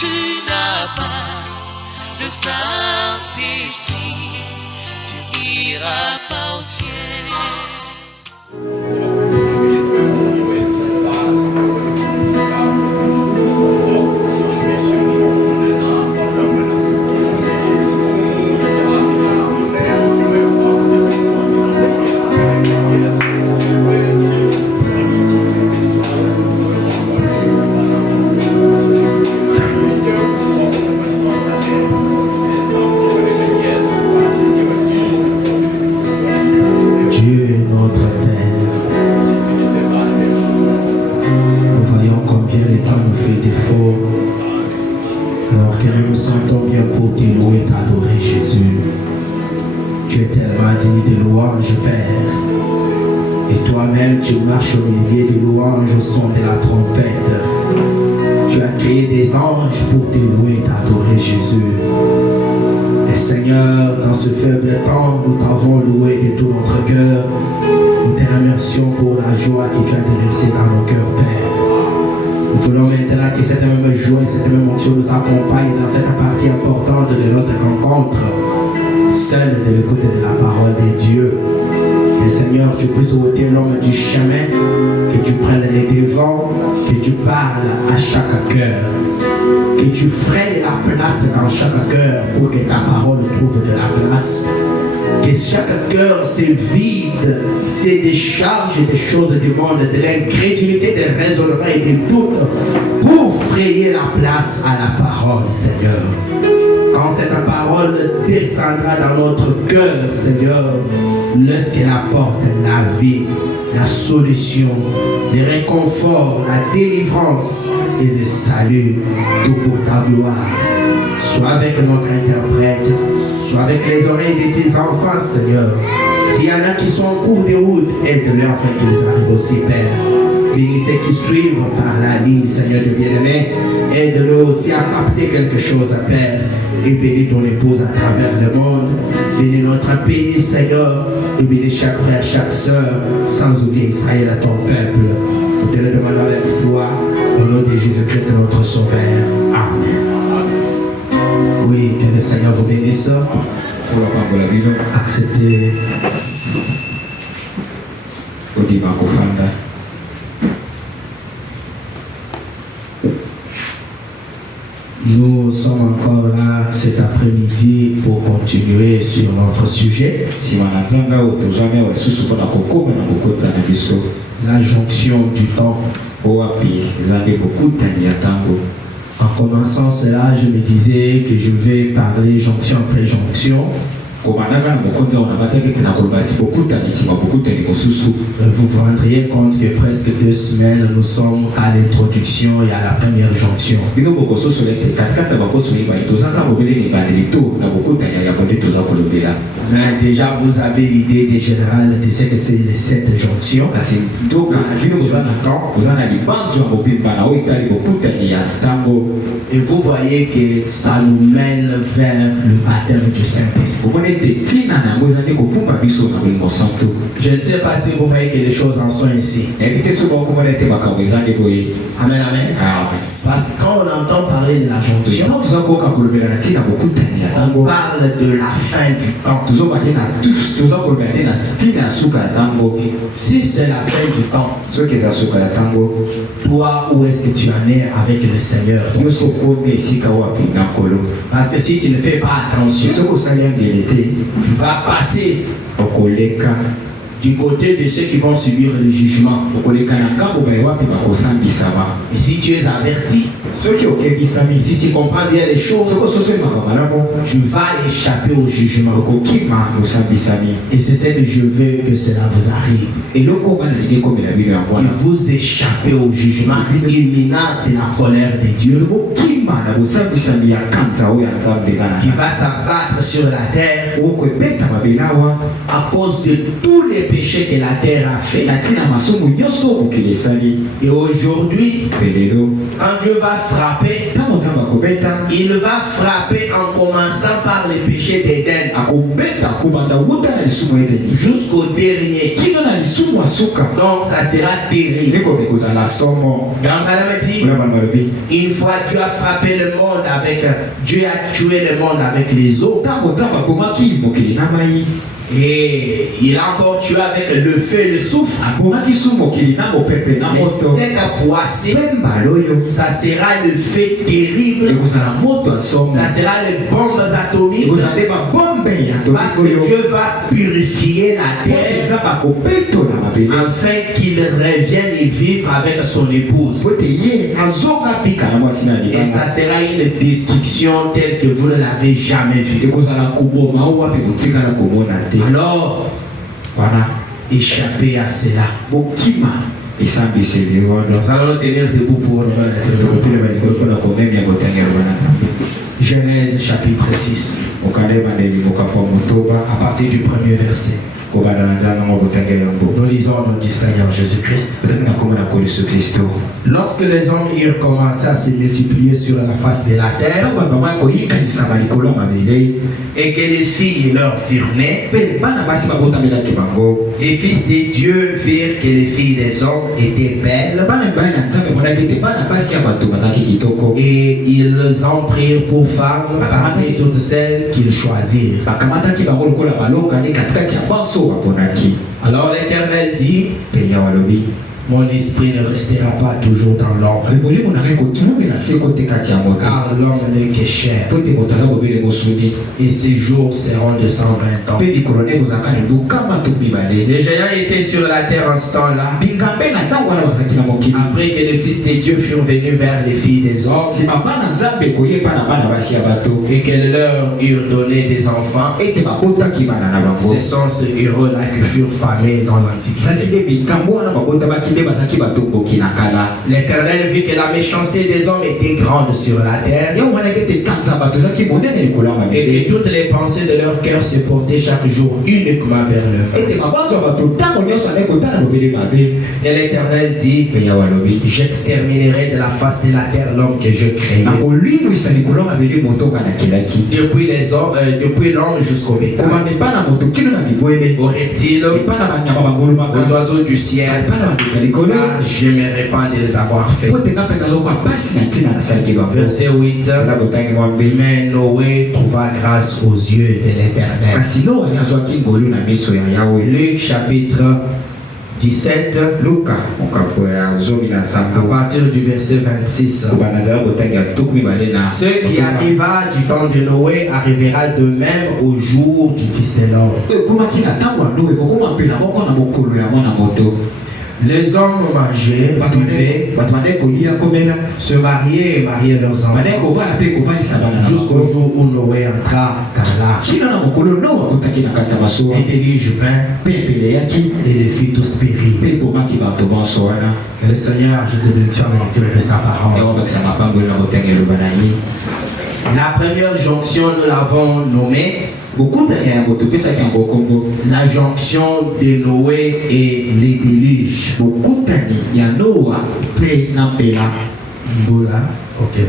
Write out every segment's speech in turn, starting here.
tu n'as pas le Saint-Esprit, tu n'iras pas au ciel. Tu marches au milieu des louanges au son de la trompette. Tu as créé des anges pour te louer, t'adorer Jésus. Et Seigneur, dans ce faible temps, nous t'avons loué de tout notre cœur. Nous te remercions pour la joie que tu as déversée dans nos cœurs, Père. Nous voulons maintenant que cette même joie et cette même onction nous accompagne dans cette partie importante de notre rencontre, seule de l'écoute de la parole de Dieu. Que Seigneur, tu puisses ôter l'homme du chemin, que tu prennes les devants, que tu parles à chaque cœur, que tu frayes la place dans chaque cœur pour que ta parole trouve de la place, que chaque cœur se vide, se décharge des choses du monde, de l'incrédulité, des raisonnements et des doutes pour frayer la place à la parole, Seigneur. Quand cette parole descendra dans notre cœur, Seigneur, lorsqu'elle apporte la vie, la solution, le réconfort, la délivrance et le salut, tout pour ta gloire. Sois avec notre interprète, sois avec les oreilles de tes enfants, Seigneur. S'il y en a qui sont en cours de route, aide-les afin qu'ils arrivent aussi, Père. Bénis ceux qui suivent par la ligne, Seigneur de bien-aimé. Aide-le aussi à capter quelque chose, Père. Et bénis ton épouse à travers le monde. Bénis notre pays, Seigneur. Et bénis chaque frère, chaque soeur, sans oublier Israël à ton peuple. Nous te le demandons avec foi, au nom de Jésus-Christ, notre Sauveur. Amen. Oui, que le Seigneur vous bénisse. Acceptez. Nous sommes encore là cet après-midi pour continuer sur notre sujet. La jonction du temps. En commençant cela, je me disais que je vais parler jonction après jonction. Vous vous rendriez compte que presque 2 semaines, nous sommes à l'introduction et à la première jonction. Mais déjà, vous avez l'idée générale de ce que c'est les 7 jonctions. Et vous voyez que ça nous mène vers le baptême du Saint-Esprit. Je ne sais pas si vous voyez que les choses en sont ici. Amen, amen. Parce que quand on entend parler de la jonction, on parle de la fin du temps. Et si c'est la fin du temps, toi, où est-ce que tu en es avec le Seigneur? Parce que si tu ne fais pas attention, tu vas passer du côté de ceux qui vont subir le jugement. Et si tu es averti, si tu comprends bien les choses, tu vas échapper au jugement. Et c'est ce que je veux que cela vous arrive. Que vous échappez au jugement imminent de la colère de Dieu, qui va s'abattre sur la terre à cause de tous les péchés que la terre a fait. Et aujourd'hui, quand Dieu va frapper, il va frapper en commençant par les péchés d'Éden jusqu'au dernier. Donc ça sera terrible. Une fois tu as frappé le monde avec, Dieu a tué le monde avec les eaux. Et il a encore tué avec le feu et le souffle. Mais cette fois-ci, ça sera le feu terrible. Ça sera les bombes atomiques. Parce que Dieu va purifier la terre afin qu'il revienne et vivre avec son épouse. Et ça sera une destruction telle que vous ne l'avez jamais vue. Alors, voilà, échapper à cela. Nous allons tenir debout pour Genèse chapitre 6. À partir du premier verset. Nous lisons au nom du Seigneur Jésus-Christ. Lorsque les hommes eurent commencé à se multiplier sur la face de la terre et que les filles leur furent nées, les fils des dieux virent que les filles des hommes étaient belles et ils en prirent pour femmes parmi toutes celles qu'ils choisirent. Alors l'Éternel dit: mon esprit ne restera pas toujours dans l'ombre, car l'homme n'est que chair, et ses jours seront de 120 ans. Les géants étaient sur la terre en ce temps-là, après que les fils de Dieu furent venus vers les filles des hommes, et qu'elles leur eurent donné des enfants. Ce sont ces héros-là qui furent famés dans l'Antiquité. L'Éternel vit que la méchanceté des hommes était grande sur la terre, et que toutes les pensées de leur cœur se portaient chaque jour uniquement vers le mal. Et l'Éternel dit: j'exterminerai de la face de la terre l'homme que je créai, depuis l'homme jusqu'au bétail, aux reptiles, aux oiseaux du ciel, car j'aimerais pas de les avoir fait. Verset 8. Mais Noé trouva grâce aux yeux de l'Éternel. Luc chapitre 17, à partir du verset 26. Ce qui arriva du temps de Noé arrivera de même au jour du Fils de l'homme. Les hommes mangeaient, buvaient, se mariaient et mariaient leurs enfants, jusqu'au jour où Noé entra dans l'arche. Et des liges vinrent, et les filles tous périrent. Que le Seigneur ajoute de bénédiction à la lecture de sa parole. La première jonction, nous l'avons nommée la jonction de Noé et les déluges. Okay.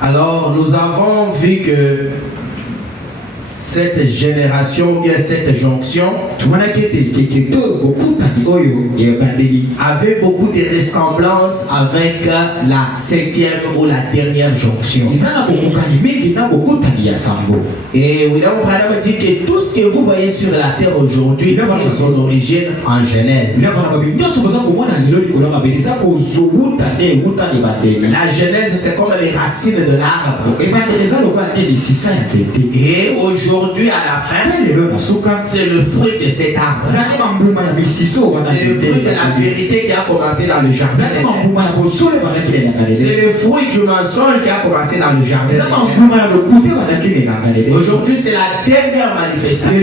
Alors nous avons vu que cette génération, bien cette jonction, avait beaucoup de ressemblances avec la 7e ou la dernière jonction. Et William Branham dit que tout ce que vous voyez sur la terre aujourd'hui a son origine en Genèse. La Genèse, c'est comme les racines de l'arbre. Et aujourd'hui, à la fin, c'est le fruit de cet arbre. C'est le fruit de la vérité qui a commencé dans le jardin. C'est le fruit du mensonge qui a commencé dans le jardin. Aujourd'hui, c'est la dernière manifestation.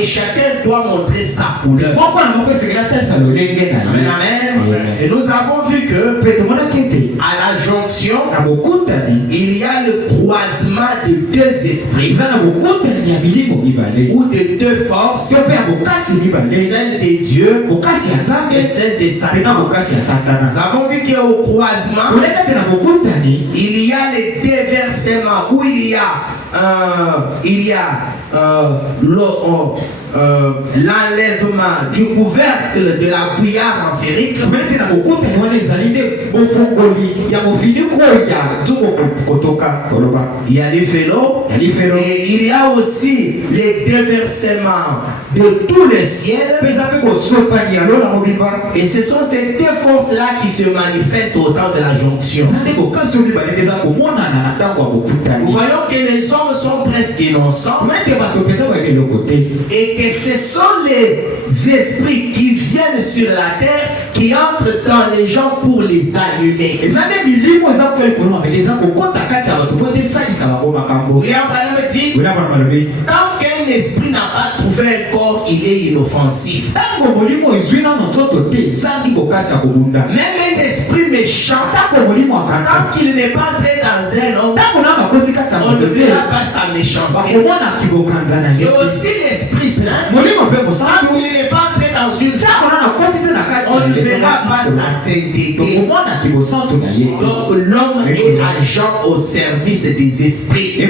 Et chacun doit montrer sa couleur. Amen, amen. Et nous avons vu que à la jonction, il y a le croisement de deux esprits. ou de deux forces, celle de Dieu et celle de Satan. Nous avons vu qu'au croisement, il y a les déversements où il y a l'enlèvement du couvercle de la bouillarde enférique. Il y a les vélos et il y a aussi les déversements de tout le ciel. Et ce sont ces deux forces-là qui se manifestent au temps de la jonction. Nous voyons que les hommes sont presque innocents et que ce sont les esprits qui viennent sur la terre qui entrent dans les gens pour les allumer. Tant qu'un esprit n'a pas trouvé un corps, il est inoffensif. Même un esprit méchant, tant qu'il n'est pas entré dans un homme, on ne verra pas sa méchanceté. Et aussi l'esprit saint, tant qu'il n'est pas entré dans une femme, on ne verra pas sa sainteté. Donc l'homme est agent au service des esprits.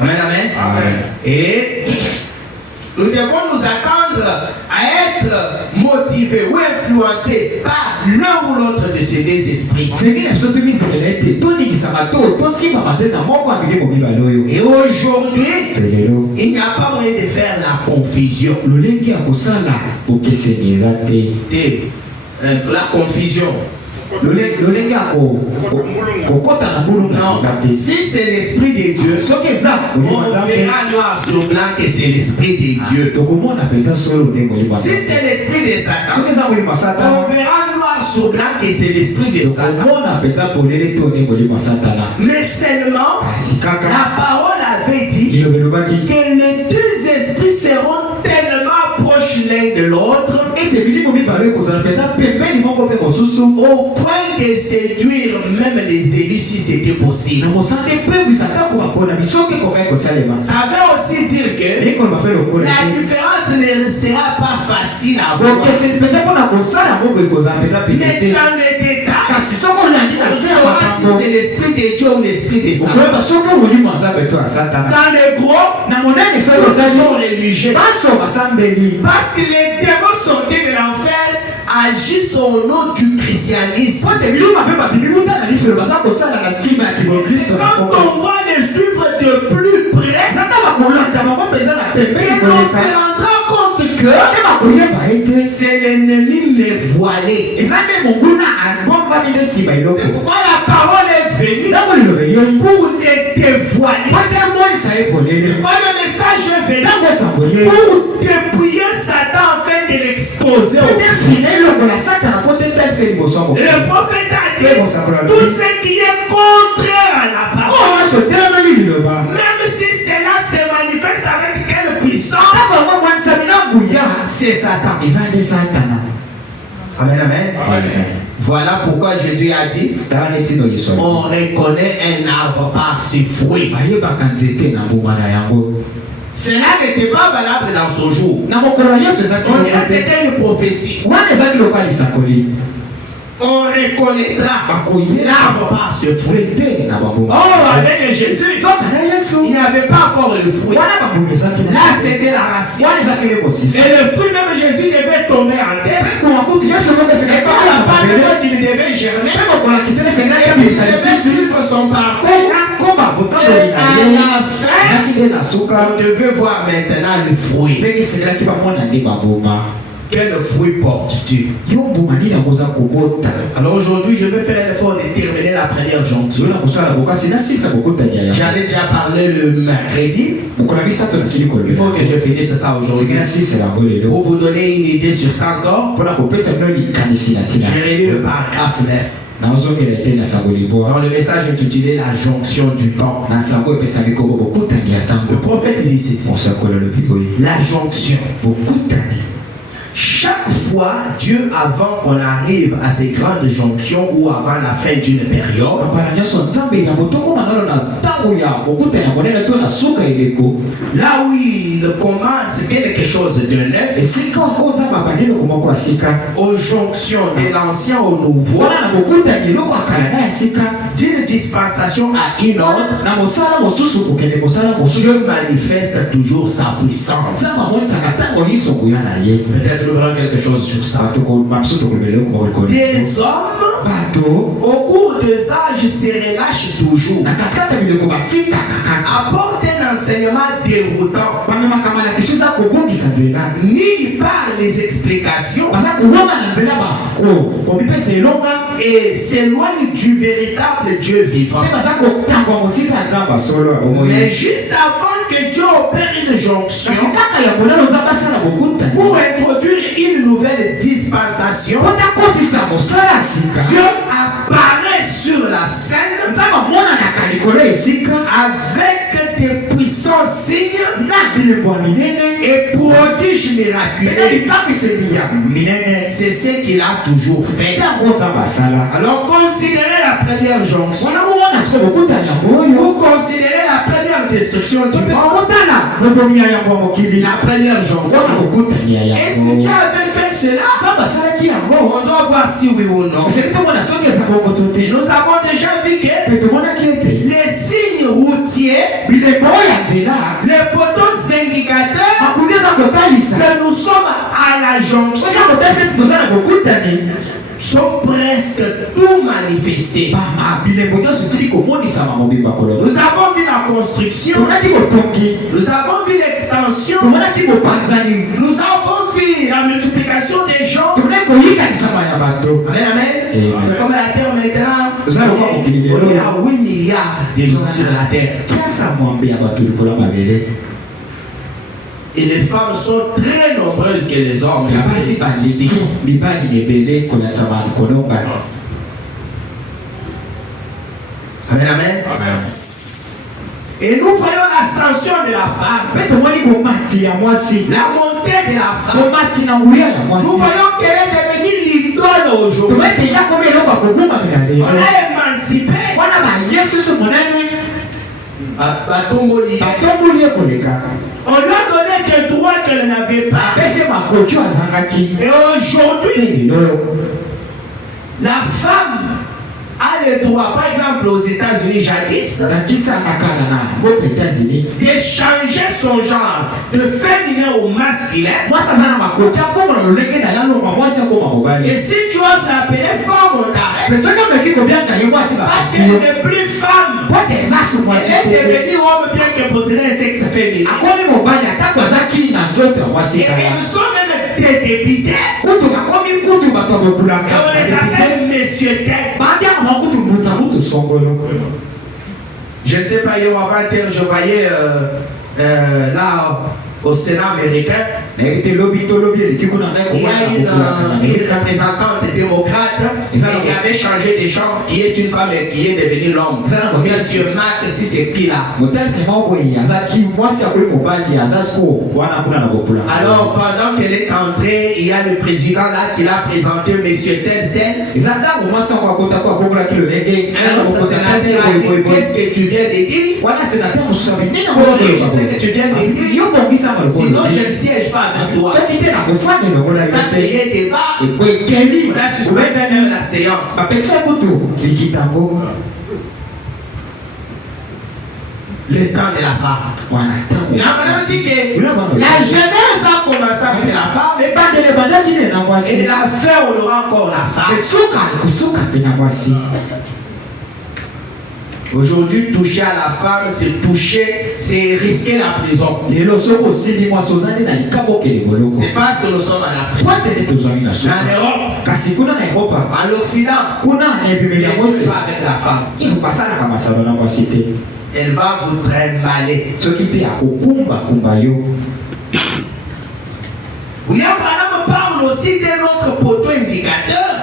Amen, amen. Amen. Et nous devons nous attendre à être motivés ou influencés par l'un ou l'autre de ces deux esprits. Et aujourd'hui, il n'y a pas moyen de faire la confusion. La confusion. Non, si c'est l'esprit de Dieu, on verra noir sur blanc que c'est l'esprit de Dieu. Si c'est l'esprit de Satan, on verra noir sur blanc que c'est l'esprit de Satan. Mais seulement, la parole avait dit que les deux esprits seront tellement proches l'un de l'autre au point de séduire même les élus si c'était possible. Ça veut aussi dire que la différence ne sera pas facile à voir. Mais dans les détails, on saura si c'est l'esprit de Dieu ou l'esprit de Satan. Dans le gros, tous sont religieux. Parce que les démons sortis de l'enfer agissent au nom du christianisme. Quand on va les suivre de plus près, et on se rendra compte que c'est l'ennemi mais voilé. C'est pourquoi la parole est venue pour les dévoiler. C'est pourquoi le message est venu pour dépouiller Satan afin de l'exposer. Le prophète a dit tout ce qui est contraire à la parole, même si cela se manifeste avec quelle puissance, c'est Satan. Amen, amen. Amen. Voilà pourquoi Jésus a dit on reconnaît un arbre par ses fruits. Cela n'était pas valable dans ce jour. C'était une prophétie. On reconnaîtra l'arbre par ce fruit. Oh, avec Jésus, il n'y avait pas encore le fruit. Là, c'était la racine. Et le fruit, même Jésus devait tomber en terre. Et quand la part de l'autre, il devait germer. Il devait suivre son parcours. Et à la fin, on devait voir maintenant le fruit. Quel fruit portes-tu? Alors aujourd'hui, je vais faire l'effort de terminer la première jonction. J'allais déjà parler le mercredi. Il faut que je finisse ça aujourd'hui. Pour vous donner une idée sur ça encore, j'ai relu le paragraphe 9. Dans le message intitulé La jonction du temps. Le prophète dit ceci. La jonction. Chaque fois, Dieu, avant qu'on arrive à ces grandes jonctions ou avant la fin d'une période, là où il commence quelque chose de neuf, aux jonctions de l'ancien au nouveau, d'une dispensation à une autre, Dieu manifeste toujours sa puissance. Peut-être nous verrons quelque chose sur ça. Des hommes au cours des âges se relâchent toujours, apportent un enseignement déroutant, ni par les explications, et s'éloignent du véritable Dieu vivant. Mais juste avant que Dieu opère une jonction pour introduire une nouvelle dispensation, Dieu apparaît sur la scène avec des puissants signes et prodiges miraculeux. C'est ce qu'il a toujours fait. Alors considérez la première jonction. Vous considérez la première destruction du monde. La première jonction. Est-ce que Dieu avait fait cela? On doit voir si oui ou non. Nous avons déjà vu que les signes routiers, les poteaux indicateurs que nous sommes à la jonction sont presque tout manifestés. Nous avons vu la construction, nous avons vu l'extension, nous avons vu la multiplication des gens. Amen, amen. C'est comme la terre maintenant. Il y a 8 milliards de gens sur la terre. Et les femmes sont très nombreuses que les hommes. Amen, amen. Et nous voyons l'ascension de la femme, la montée de la femme. Nous voyons qu'elle est devenue l'idole aujourd'hui. On l'a émancipée. On lui a donné des droits qu'elle n'avait pas. Et aujourd'hui, la femme a le droit, par exemple aux États-Unis jadis, d'échanger son genre de féminin au masculin. Et si tu oses l'appeler femme, on t'arrête. Parce qu'elle n'est plus femme. Elle est devenue homme bien que posséder un sexe féminin. Et ils sont même débités. Et on les appelle Monsieur Tête. Je ne sais pas, hier ou avant-hier, je voyais là au Sénat américain, il y a une représentante démocrate qui avait changé de genre, qui est une femme et qui est devenue l'homme. Monsieur Marc, si c'est qui là. Alors pendant qu'elle est entrée, il y a le président là qui l'a présenté, Monsieur Tel Tel. Qu'est-ce que tu viens de dire? Je sais que tu viens de dire. Sinon je ne siège pas avec toi. Ça créait des débats. On a suspendu la séance. Le temps de la femme. Il a aussi que la jeunesse a commencé avec la femme. Et de la fin, on aura encore la femme. Aujourd'hui, toucher à la femme, c'est toucher, c'est risquer la prison. C'est parce que nous sommes en Afrique. En Europe, en Occident, on ne pas avec la femme. Elle va vous trimballer. William Branham parle aussi d'un autre poteau indicateur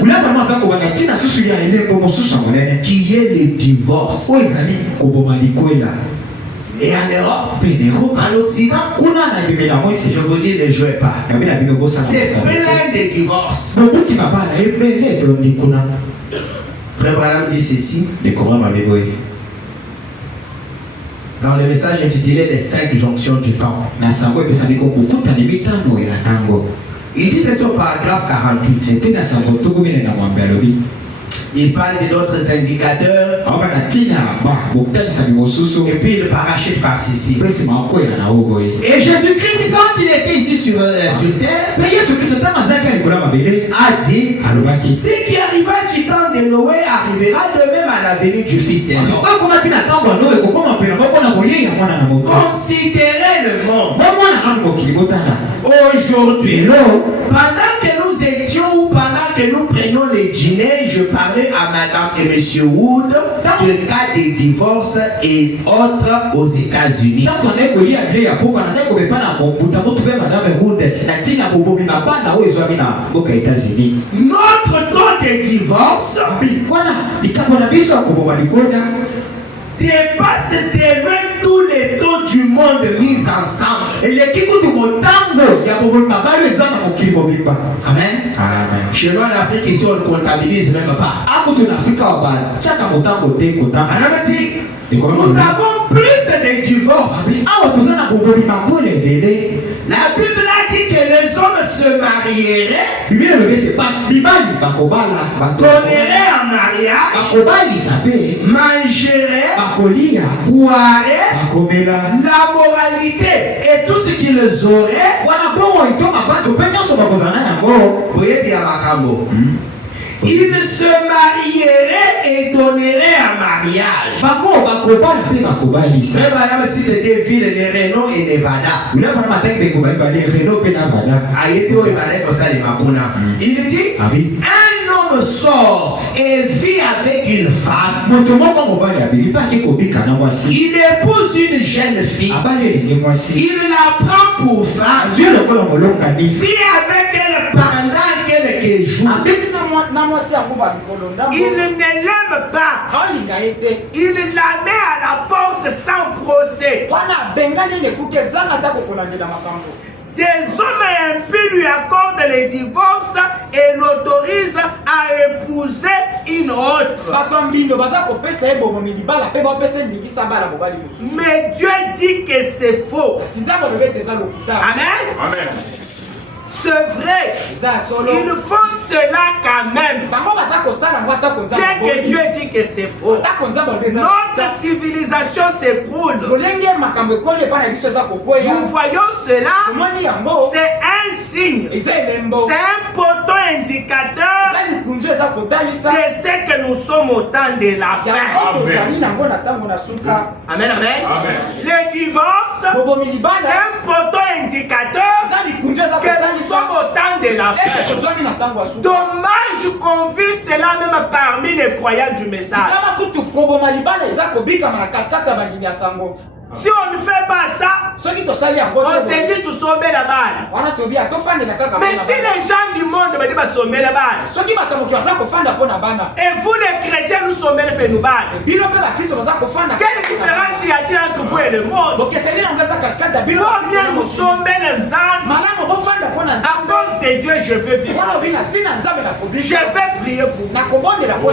qui est le divorce. Et en Europe, en Occident, je vous dis, ne jouez pas. C'est plein de divorces. Frère Branham dit ceci dans le message intitulé Les 5 jonctions du temps. Il dit c'est sur paragraphe 48. Il parle d'autres indicateurs. Et puis il parachute par ceci. Et Jésus-Christ, quand il était ici sur terre, a dit ce qui arriva du temps de Noé arrivera de même à la venue du Fils de l'homme. Considérez le monde. Aujourd'hui, pendant que nous étions ou pendant que nous prenions les dîners, je parlais à Madame et Monsieur Wood de cas de divorce et autres aux États-Unis. Notre taux de divorce dépasse tous les taux du monde mis ensemble. Amen. Chez nous en Afrique, ici, on ne comptabilise même pas. Nous avons plus de divorces. La Bible a dit que les hommes se marieraient, donneraient en mariage, mangeraient, boiraient, la moralité et tout ce qu'ils auraient. Vous voyez bien Makambo. Ils se marieraient et donneraient un mariage. Même madame, si c'était ville de Reno et Nevada. Il dit, un homme sort et vit avec une femme. Il épouse une jeune fille. Il la prend pour femme. Vit avec elle pendant quelques jours. Il ne l'aime pas. Il la met à la porte sans procès. Des hommes impies lui accordent les divorces et l'autorisent à épouser une autre. Mais Dieu dit que c'est faux. Amen. Amen. C'est vrai. Ils font cela quand même. Bien que Dieu dit que c'est faux. Notre civilisation s'écroule. Nous voyons cela. C'est un signe. C'est un poteau indicateur de ce que nous sommes au temps de la fin. Amen. Amen. Le divorce, c'est un poteau indicateur que nous sommes au temps de la fin. Dommage qu'on vit cela même parmi les croyants du message. Si on ne fait pas ça, on s'est dit tout sommer la balle. Mais si les gens du monde me disent sommer la balle, et vous les chrétiens nous sommez le pénubal, quelle différence y a-t-il entre vous et le monde? Vous venez nous sommer les ânes. À cause de Dieu, je veux vivre. Je vais prier pour vous.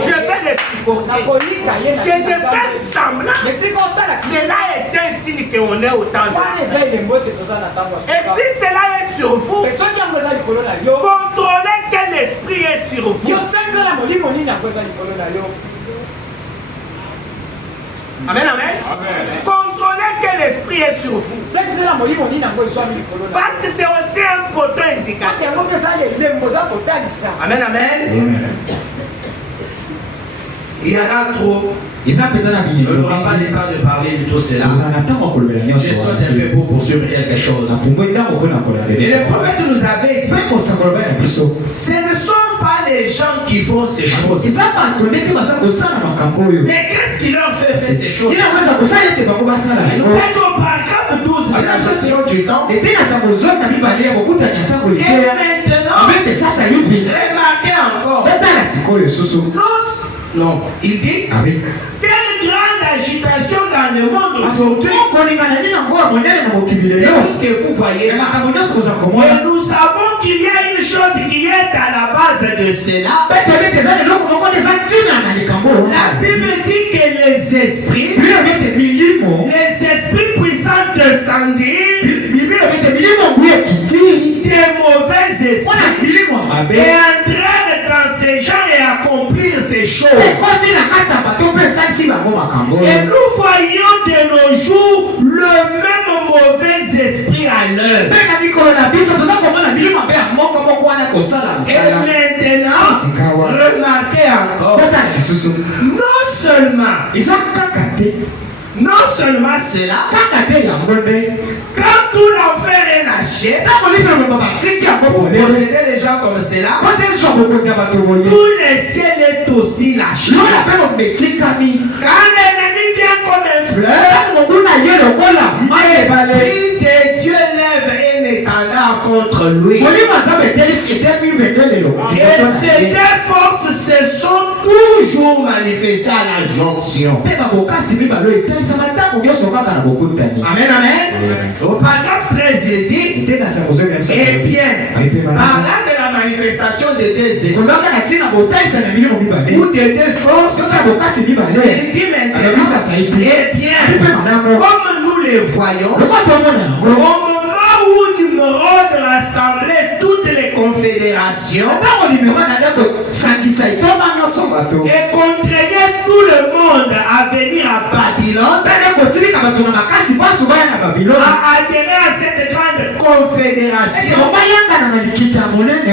Je vais les supporter. Que de faire semblant, cela est un signe qu'on est au temps de la fin. Et si cela est sur vous, contrôlez quel esprit est sur vous. Amen, amen. Contrôlez quel esprit est sur vous. Parce que c'est aussi un poteau indicateur. Amen, amen. Il y en a trop. On n'aura pas le temps de parler de tout cela. Je saute un peu pour poursuivre quelque chose. Et le prophète nous avait dit, ce ne sont pas les gens qui font ces choses. Mais qu'est-ce qui leur fait faire ces choses? Et nous sommes au paragraphe 12 de la section du temps. Et maintenant, remarquez encore. Non, il dit, quelle grande agitation dans dans le monde aujourd'hui. Et tout ce que vous voyez là. Et nous savons qu'il y a une chose qui est à la base de cela. La Bible dit que les esprits puissants descendirent des mauvais esprits et entrèrent dans ces gens et accomplir ces choses. Et nous voyons de nos jours le même mauvais esprit à l'œuvre. Et maintenant, remarquez encore, non seulement cela, quand tout l'enfer est lâché, pour posséder les gens comme cela, tout le ciel est aussi lâché. Quand l'ennemi vient comme un fleuve, l'esprit de Dieu lève un étendard contre lui. Et ces deux forces se sont toujours manifestées à la jonction. Amen, amen. Au paragraphe 13, il dit, eh bien, parlant de la manifestation de deux esprits ou de deux forces, il dit maintenant, eh bien, comme nous les voyons, au moment où numéro de rassembler toutes les confédérations et contraigner tout le monde à venir à Babylone, à adhérer à cette grande confédération,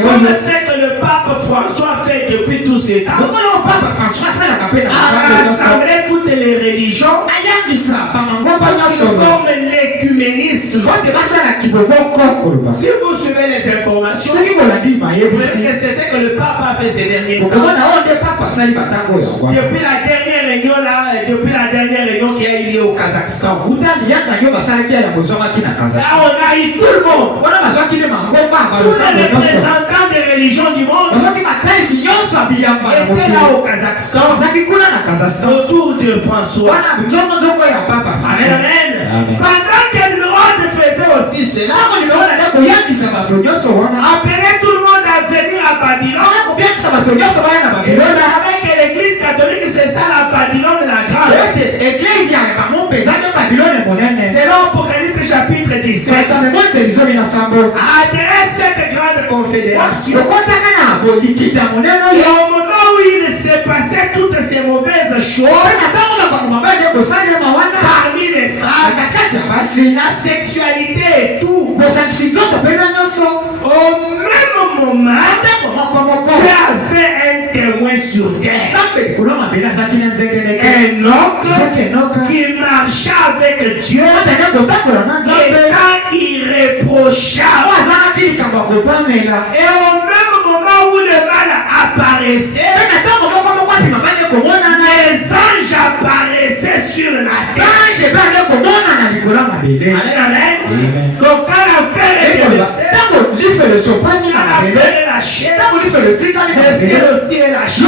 comme c'est que le pape François fait depuis tous ces temps, à rassembler toutes les religions, qui forment l'écuménisme. Si vous suivez les informations, vous verrez que c'est ce que le pape a fait ces derniers temps. Depuis la dernière réunion qui a eu lieu au Kazakhstan. Là, on a eu tout le monde. Tous les représentants des religions du monde étaient là au Kazakhstan autour de François. Amen, amen. Pendant que le roi faisait aussi cela, appelait tout le monde à venir à Babylone. Et vous savez que l'église catholique, c'est ça la Babylone la grande. Selon Apocalypse chapitre 17, adhérer à cette grande confédération. Et au moment où il s'est passé toutes ces mauvaises choses, parmi les femmes, la sexualité et tout, au même moment, tu avais un témoin sur terre. Enoch qui marchait avec Dieu, étant irréprochable. Et au même moment où le mal apparaissait, les anges apparaissaient sur la terre. Amen, amen. Donc quand l'affaire est déversée, l'affaire est lâchée, le ciel aussi est lâché.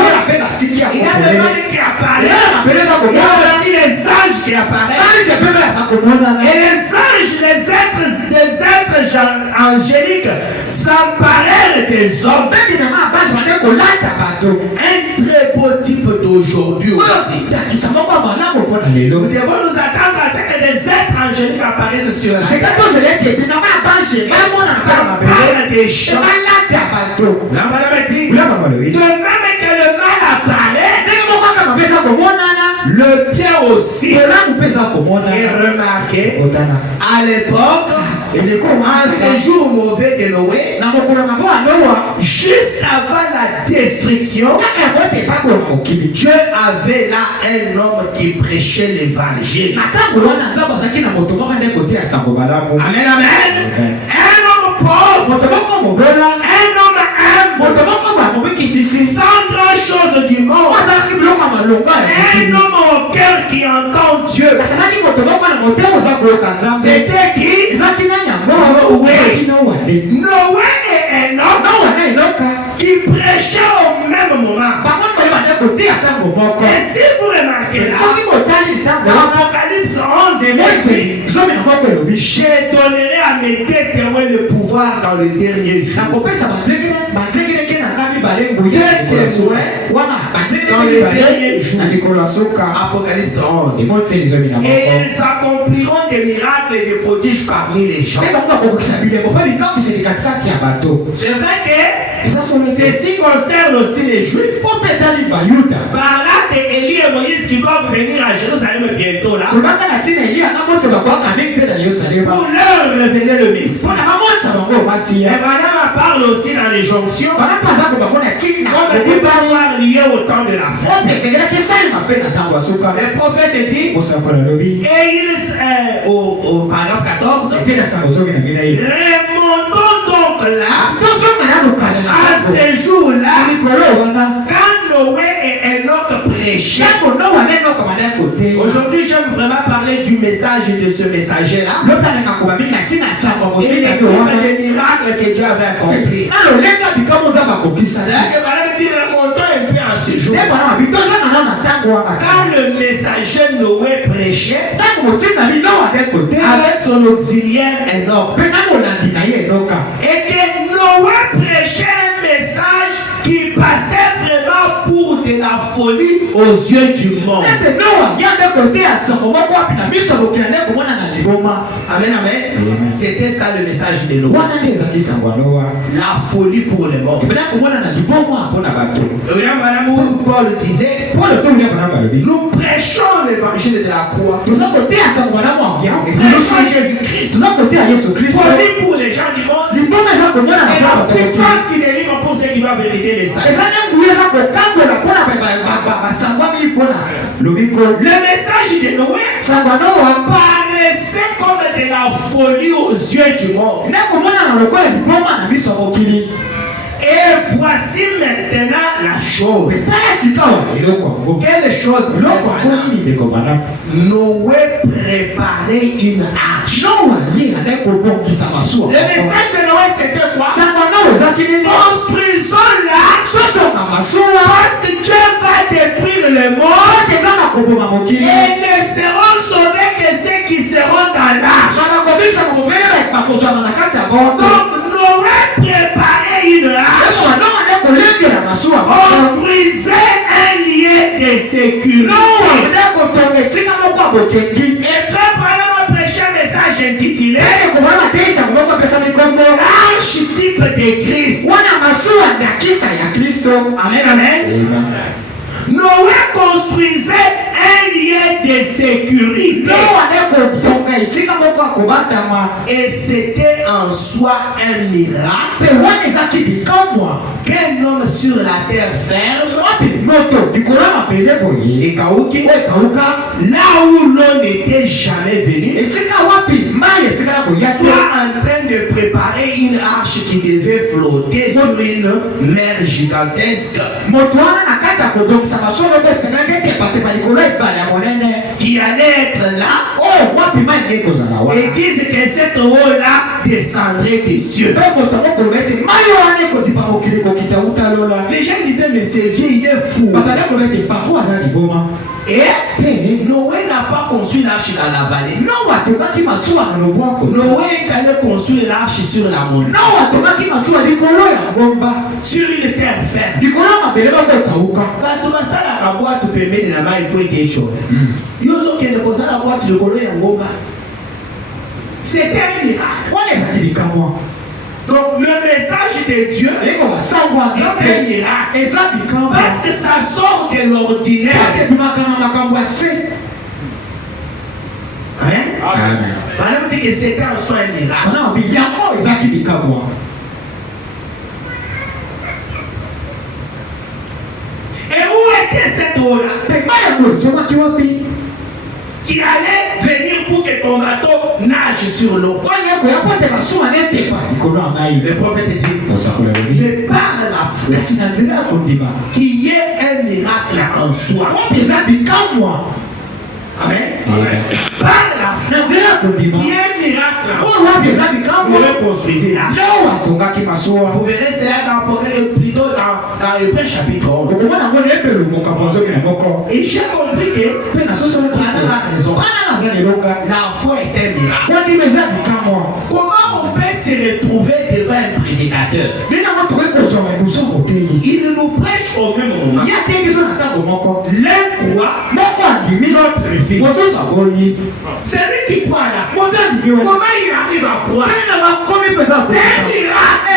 Il y a le mal qui apparaît, il y a aussi les anges qui apparaissent. Et les êtres angéliques s'emparèrent des hommes. Un très beau type d'aujourd'hui aussi. Nous devons nous attendre à ce que les êtres angéliques apparaissent sur la terre. S'emparent des gens. De même que le mal apparaît, le bien aussi. Et remarquez, à l'époque, en ce jour mauvais de Noé, juste avant la destruction, Dieu avait là un homme qui prêchait l'évangile. Amen, amen. Un homme pauvre, un homme humble, sans grand chose du monde, un homme au cœur qui entend Dieu. C'était qui? Noé et Enoch qui prêchaient au même moment. Et si vous remarquez là, Apocalypse 11, je donnerai à mes deux témoins le pouvoir dans le dernier jour. Dans le dernier jour. Apocalypse 11. Et ils accompliront des miracles et des prodiges parmi les gens. C'est vrai que ceci concerne aussi les Juifs. Par là, c'est Élie et Moïse qui doivent venir à Jérusalem bientôt là. Pour leur révéler le Messie. Et Abraham parle aussi dans les jonctions. Comme des pouvoirs liés au temps de la fin. Le prophète dit, et il, au paragraphe 14, remontons donc là, à ce jour-là, quand Noé et Enoch prêchaient. Aujourd'hui, j'aime vraiment parler du message de ce messager-là. Et les miracles que Dieu avait accomplis. C'est-à-dire que Madame dit, remontons un peu en ce jour. Quand le messager Noé prêchait, avec son auxiliaire Enoch, et que Noé prêchait un message qui passait vraiment pour de la folie aux yeux du monde. Amen, amen. C'était ça le message de Noé. La folie pour le monde. Paul disait, nous prêchons l'évangile de la croix. Nous prêchons Jésus-Christ. Folie pour les gens du monde. Et la puissance qui délivre pour ceux qui doivent hériter les saints. Le message de Noé paraissait comme de la folie aux yeux du monde. Et voici maintenant la chose. Quelle chose? Noé préparait une arche. Le message de Noé c'était quoi? Construisons l'arche parce que Dieu va détruire le monde et ne seront sauvés que ceux qui seront dans l'arche. Donc Noé préparait une arche, construisait un lien de sécurité. Et frère Branham prêchait un message intitulé l'arche type de Christ. Amen, amen. Noé construisait un lien de sécurité. Et c'était en soi un miracle qu'un homme sur la terre ferme, là où l'on n'était jamais venu, soit en train de préparer une arche qui devait flotter sur une mer gigantesque, qui allait être là, et disent que cette eau-là descendrait des cieux. Les gens disaient, mais c'est vieux, il est fou. Et Noé n'a pas construit l'arche dans la vallée. Noé est allé construire l'arche sur la montagne, sur une terre ferme. C'était un miracle. Donc le message de Dieu est un miracle parce que ça sort de l'ordinaire. Amen. On dit que c'était en soi un miracle. Et où était cette eau-là qui allait venir pour que ton bateau nage sur l'eau? Le prophète dit, mais par la foi, qui est un miracle en soi. Amen. Par la foi, qui est un miracle en soi, vous reconstruisez l'arche. Vous verrez cela plutôt dans Hébreux chapitre 11. Et j'ai compris que pendant la maison. La foi est un miracle. Comment on peut se retrouver devant un prédicateur? Il nous prêche au même moment. L'un croit, l'autre refuse. C'est lui qui croit là. Comment il arrive à croire? C'est un miracle.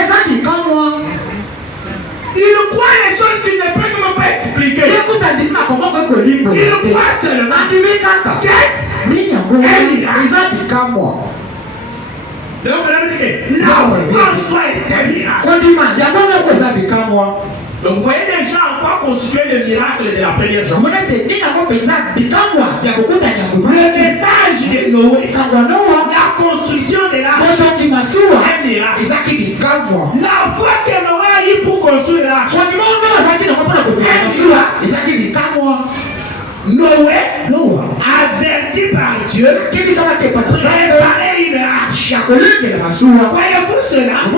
Il croit les choses qu'il ne peut même pas expliquer. Il croit seulement. Qu'est-ce? Un miracle. Donc, la foi en soi est un miracle. Donc, vous voyez les gens encore constitués de miracles de la première journée. Le message de Noé, la construction de l'arche, un miracle. La foi que Noé a eu pour construire l'arche, Noé, averti par Dieu, préparer une arche. Voyez-vous cela?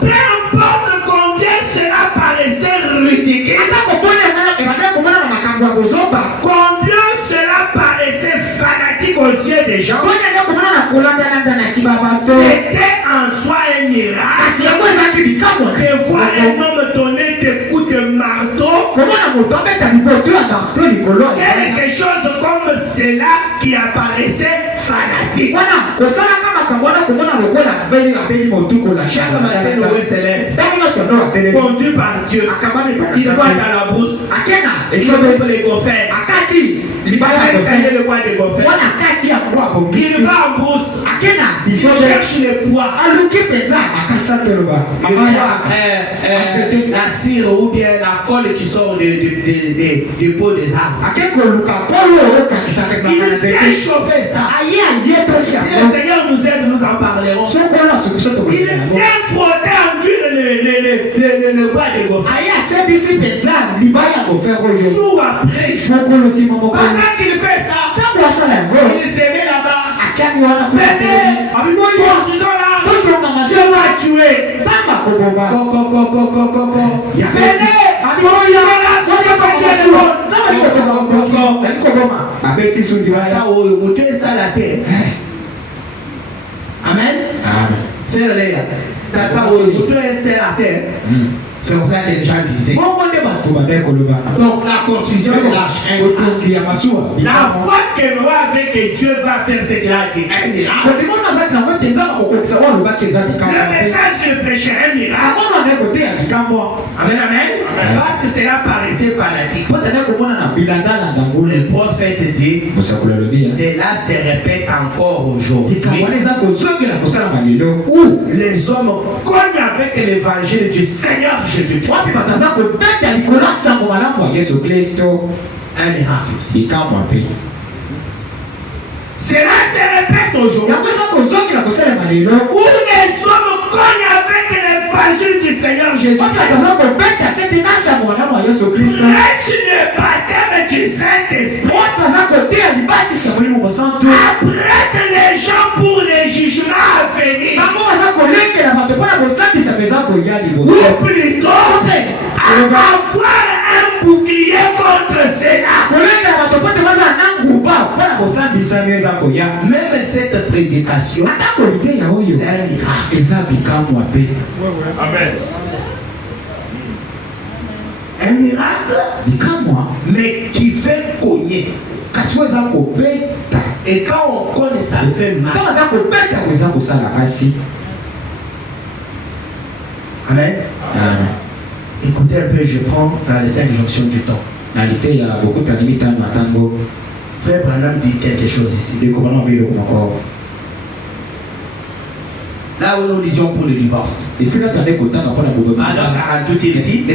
Peu importe combien cela paraissait ridicule, combien cela paraissait fanatique aux yeux des gens, c'était en soi un miracle de voir un homme donner des coups de marteau. Quelque chose comme cela qui apparaissait fanatique. Chaque matin, Noé se lève, conduit par Dieu. Il va dans la brousse, il coupe les goffères, il va tailler le bois des goffères. Il va en brousse, il cherche les bois. La cire ou bien la colle qui sort du pot des arbres. Il vient chauffer ça. Si le Seigneur nous aide, nous en parlerons. Il vient frotter en huile le bois de goffre. Jour après jour. Pendant qu'il fait ça, il se met là-bas. Venez, construisons là. Je vais tuer. Amen. C'est le lait. C'est pour ça que les gens disaient. Donc la confusion de l'arche. La foi que Noé avait que Dieu va faire ce qu'il a dit. Un miracle. Le message je prêchais un miracle. Amen, amen. Parce que cela paraissait fanatique. Le prophète dit, cela se répète encore aujourd'hui. Où les hommes cognent avec l'évangile du Seigneur Jésus-Christ. Un miracle aussi. Cela se répète aujourd'hui. Où les hommes cognent avec l'évangile du Seigneur Jésus-Christ. Prêche le baptême du Saint-Esprit. Apprête les gens pour les jugements à venir. Ou plutôt avoir un bouclier contre cela. Même cette prédication, c'est un miracle. Amen. Un miracle, mais qui fait cogner. Et quand on cogne, ça fait mal. Amen. Écoutez un peu, je prends dans les 5 jonctions du temps. Frère Branham dit quelque chose ici. Là où nous disions pour le divorce. Alors, à tout il dit. À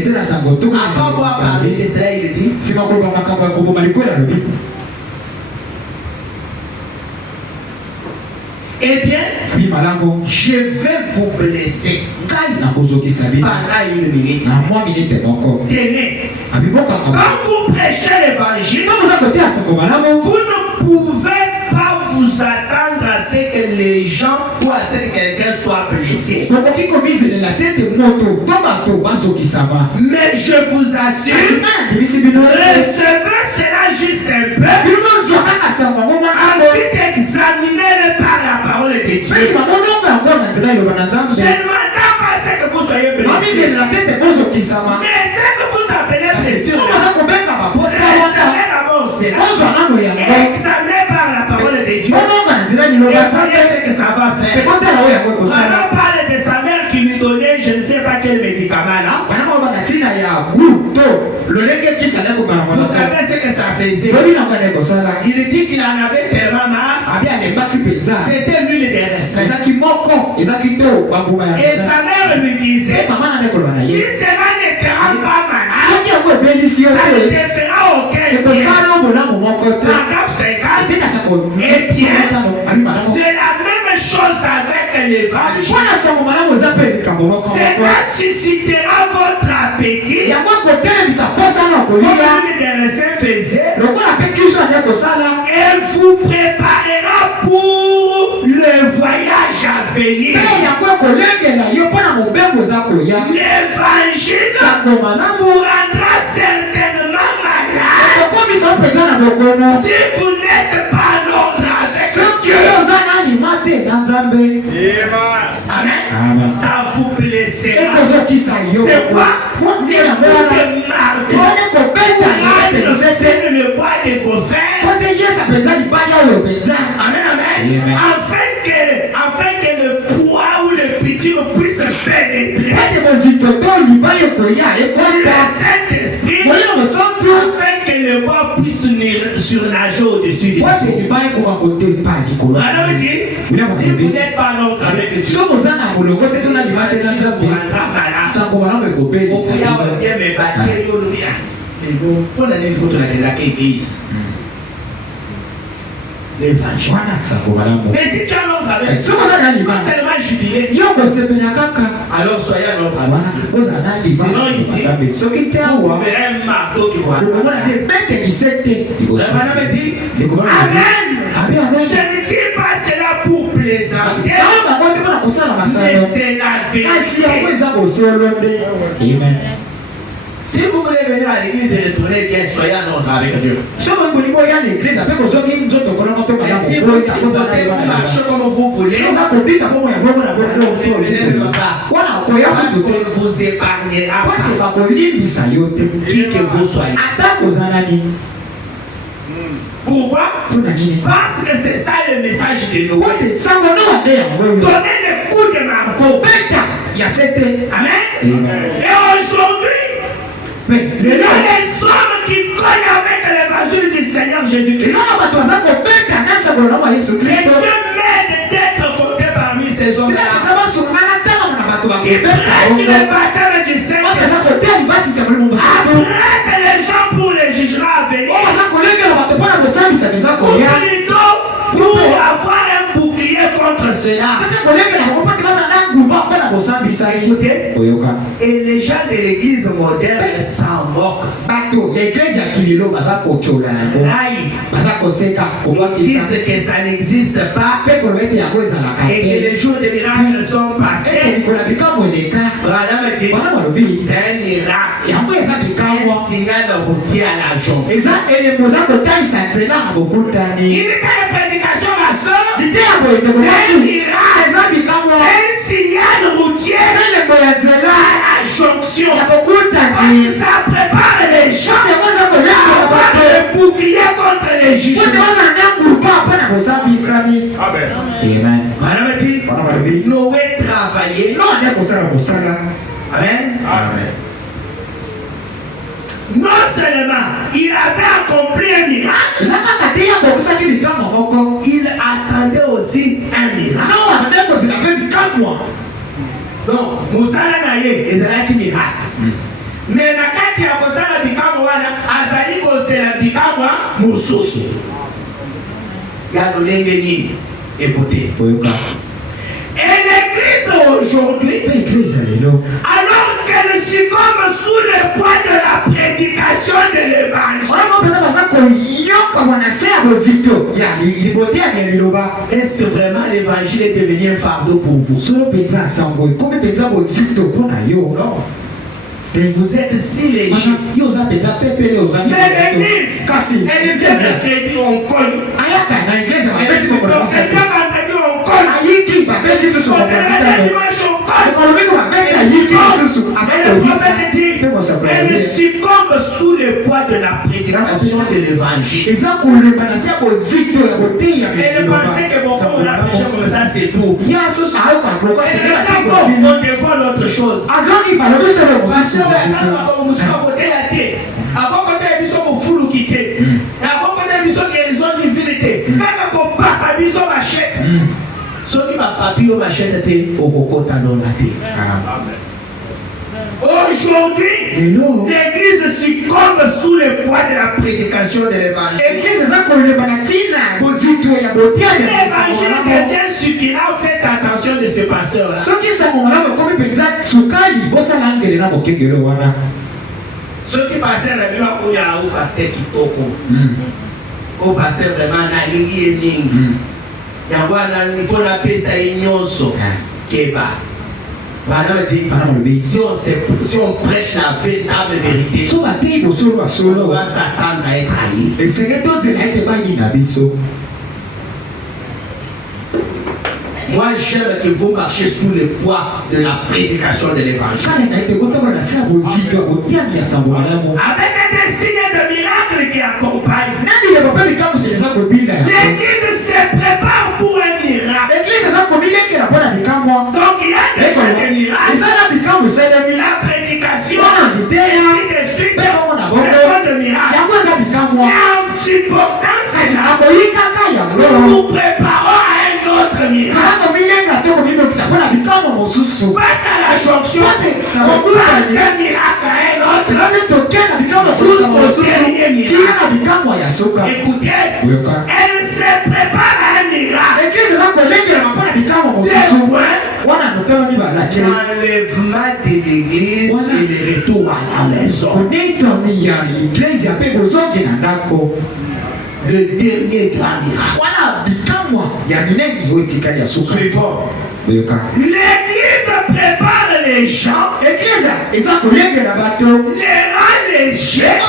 part voir parler de cela, il dit. Eh bien, je vais vous blesser pendant une minute. Tenez, quand vous prêchez l'évangile, vous ne pouvez pas vous attendre à ce que les gens ou à ce que quelqu'un soit blessé. Mais je vous assure, recevez cela juste un peu. cela, examiné par la parole de Dieu, et voyez ce que ça va faire. Maman parle de sa mère qui lui donnait je ne sais pas quel médicament là. Vous savez ce que ça faisait? Il dit qu'il en avait tellement marre. C'était l'huile des raisin. Et sa mère lui disait, si cela ne te rend pas malade, ça ne te fera aucun bien. Paragraphe 50. Eh bien, c'est la même chose avec l'évangile. Cela suscitera votre appétit. Comme l'huile des raisins faisait. Elle vous préparera pour le voyage à venir. L'évangile vous rendra certainement malade si vous n'êtes pas l'ordre avec Dieu. Amen. Ça vous blessera. C'est quoi? Les coups de marde. Le bois de Gopher. Amen, amen. Afin que le poids ou le bitume puisse pénétrer. Le Saint-Esprit, afin que le bois puisse surnager au-dessus du sol. Alors il dit, si vous n'êtes pas l'ordre avec Dieu, vous rendra malade. L'évangile. Mais si tu as l'ordre avec Dieu, pas tellement jubilé. Alors soyez à l'ordre avec Dieu. Sinon ici, vous verrez un marteau qui vous attend. La madame dit, Amen. Je ne dis pas cela pour plaisanter, mais c'est la vérité. Amen. Si vous voulez venir à l'église et retourner bien, soyez en ordre avec Dieu. Et si vous marchez comme vous voulez, parce qu'on ne vous épargnera pas. Qui que vous soyez. Pourquoi? Parce que c'est ça le message de nous. Donnez le coup de marteau. Amen. Et aujourd'hui, les hommes qui cognent avec l'évangile du Seigneur Jésus-Christ. Et Dieu m'aide d'être compté parmi ces hommes-là. Qui prêchent le baptême du Seigneur. Arrête les gens pour les jugements à venir. Ou plutôt pour avoir un bouclier contre cela. Écoutez, et les gens de l'église moderne s'en moquent. Ils disent que ça n'existe pas et que les jours de miracle sont passés. C'est un miracle, un signal routier à la jambe. Il dit que la prédication, ma soeur, c'est un miracle, c'est un signal routier à la jonction. Parce que ça prépare les gens à avoir le bouclier contre les juges. Amen. Madame dit, Noé travaillait. Amen. Amen. Non seulement il avait accompli un miracle, il attendait aussi un miracle. Donc, Moussala Naye, ils allaient un miracle. Mais la carte ya kosala bikamwa wana azali kosela bikamwa mususu. Yalolenge nini? Écoutez. Et l'église aujourd'hui, alors qu'elle succombe sous le poids de la prédication de l'évangile, est-ce que vraiment l'évangile est devenu un fardeau pour vous? Non. Et vous êtes si léger. Mais l'église, elle vient de crédit, on cogne. Elle vient de on cogne. On elle succombe sous le poids de la prédication de l'évangile. Elle pensait que bon, on a prêché comme ça, c'est tout. Elle est d'accord, on dévoile autre chose. Avant que tu aies besoin de fou quitter, avant que tu aies besoin de raison de vérité, quand tu as besoin de machette, ceux qui m'ont pas pu machette, tu es au coco, tu as dans la tête. Aujourd'hui, l'église succombe sous le poids de la prédication de l'évangile. L'évangile devient succulent, faites attention de ce pasteur-là. Ceux qui passaient la Bible pour y aller au pasteur qui toko. Au pasteur vraiment na ligi et mingi. Yangwana il faut la paix ça ignoso. Keba. Si on prêche la véritable vérité, on va s'attendre à être haï. Moi, j'aime que vous marchez sous le poids de la prédication de l'évangile. Avec des signes de miracles qui accompagnent. L'église se prépare pour un miracle. Donc il y a des miracles. La prédication, ainsi de suite, c'est de miracles. Et en supportant cela, nous nous préparons à un autre miracle. Face à la jonction, on passe d'un miracle à un autre. Jusqu'au dernier miracle. Écoutez, elle se prépare à un miracle. L'enlèvement de l'église et le retour à la maison. Le dernier grand miracle. Suivant. L'église prépare les gens. Les rend légers.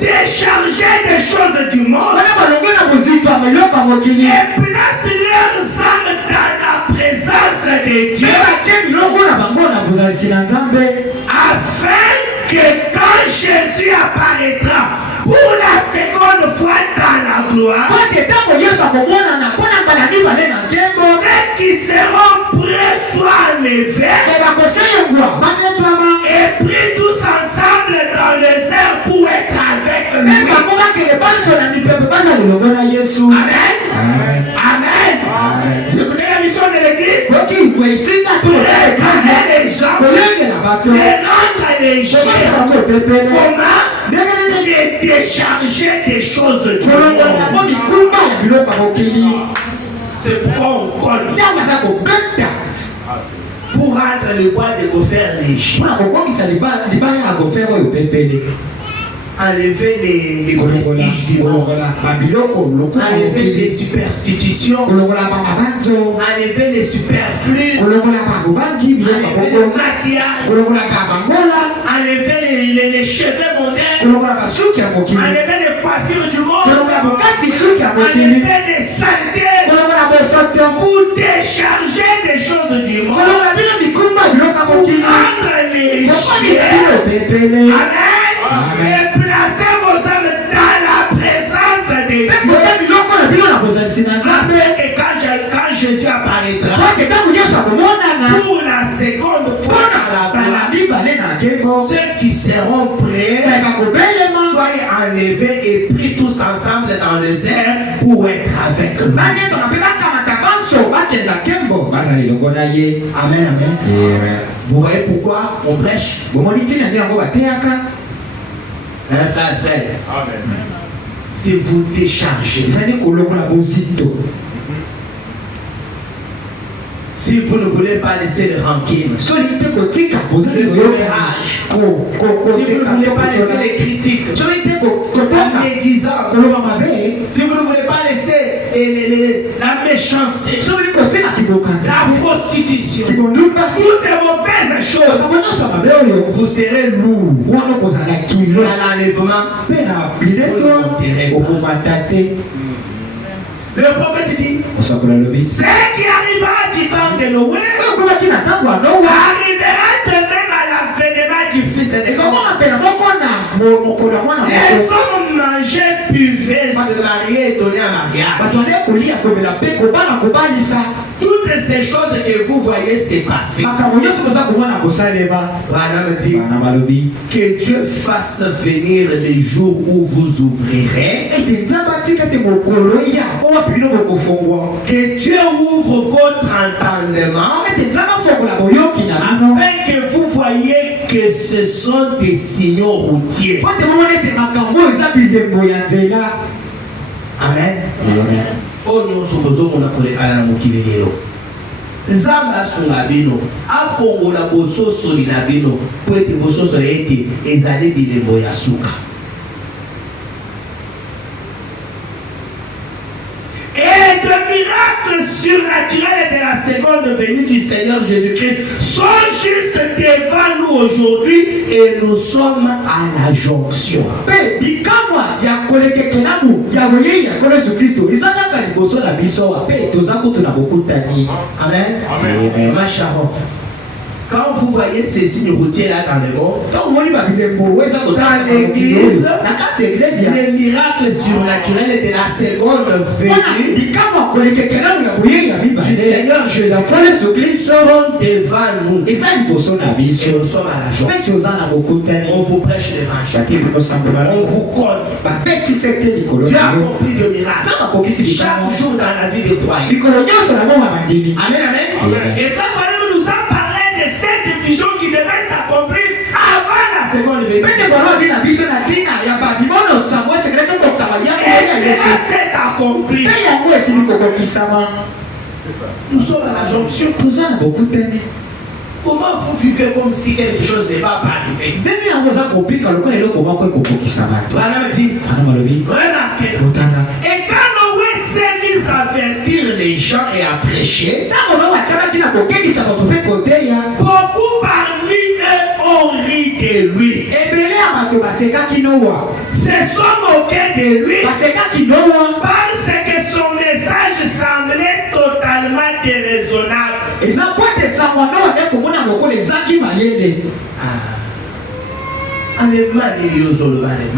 Décharger des choses du monde. Et place leurs âmes dans la présence de Dieu. Afin que quand Jésus apparaîtra pour la seconde fois dans la gloire, ceux qui seront prêts soient enlevés et pris tous ensemble dans les airs pour être avec lui. Amen. Amen. C'est pour la mission de l'église. Préparer les gens, les rendre légers. Comment? De décharger des choses du monde. C'est pourquoi on colle. Pour rendre le bois de gofer léger. Enlever les prestiges du monde. Enlever les superstitions. Enlever les superflus. Enlever le maquillage. Enlever les cheveux modernes. Enlever les coiffures du monde. Enlever les saletés. Vous déchargez des choses du monde. Pour rendre légers. Amen. Et placez vos âmes dans la présence de Dieu. Après que quand Jésus apparaîtra pour la seconde fois dans la gloire, ceux qui seront prêts soient enlevés et pris tous ensemble dans les airs pour être avec nous. Amen, amen. Vous voyez pourquoi on prêche? Frère, si vous déchargez, si vous ne voulez pas laisser le rancune, le courage, si vous ne voulez pas laisser les critiques, la médisance, si vous ne voulez pas laisser la méchanceté, la prostitution, toutes ces mauvaises choses, vous serez lourd à l'enlèvement. Le prophète dit, ce qui arrivera du temps de Noé arrivera de même à l'avènement du Fils de l'homme. Les hommes mangeaient, buvaient, se mariaient et donnaient un mariage. Toutes ces choses que vous voyez se passer. Que Dieu fasse venir les jours où vous ouvrirez. Que Dieu ouvre votre entendement afin que vous voyez que ce sont des signaux routiers. Amen. Zamba sunga bino afongola bososo na bino po ete bososo ete ezali bilembo ya suka. Et de miracles surnaturels de la seconde venue du Seigneur Jésus-Christ sont juste devant nous aujourd'hui et nous sommes à la jonction. Amen. Amen. Quand vous voyez ces signes routiers là dans le monde, dans l'église, les miracles surnaturels de la seconde venue du Seigneur Jésus-Christ sont devant nous. Et nous sommes à la jonction. On vous prêche l'évangile. On vous connaît. Dieu a accompli de miracles chaque jour dans la vie des croyants. Amen, amen. Et ça, nous a parlé de cette vision qui devait s'accomplir avant la seconde venue. Et cela s'est accompli. Nous sommes à la jonction. Comment vous vivez comme si quelque chose n'est pas arrivé? Remarquez. Et quand Noé s'est mis à avertir les gens et à prêcher, beaucoup parmi eux ont ri de lui. Se sont moqués de lui parce que son message semblait totalement déraisonnable.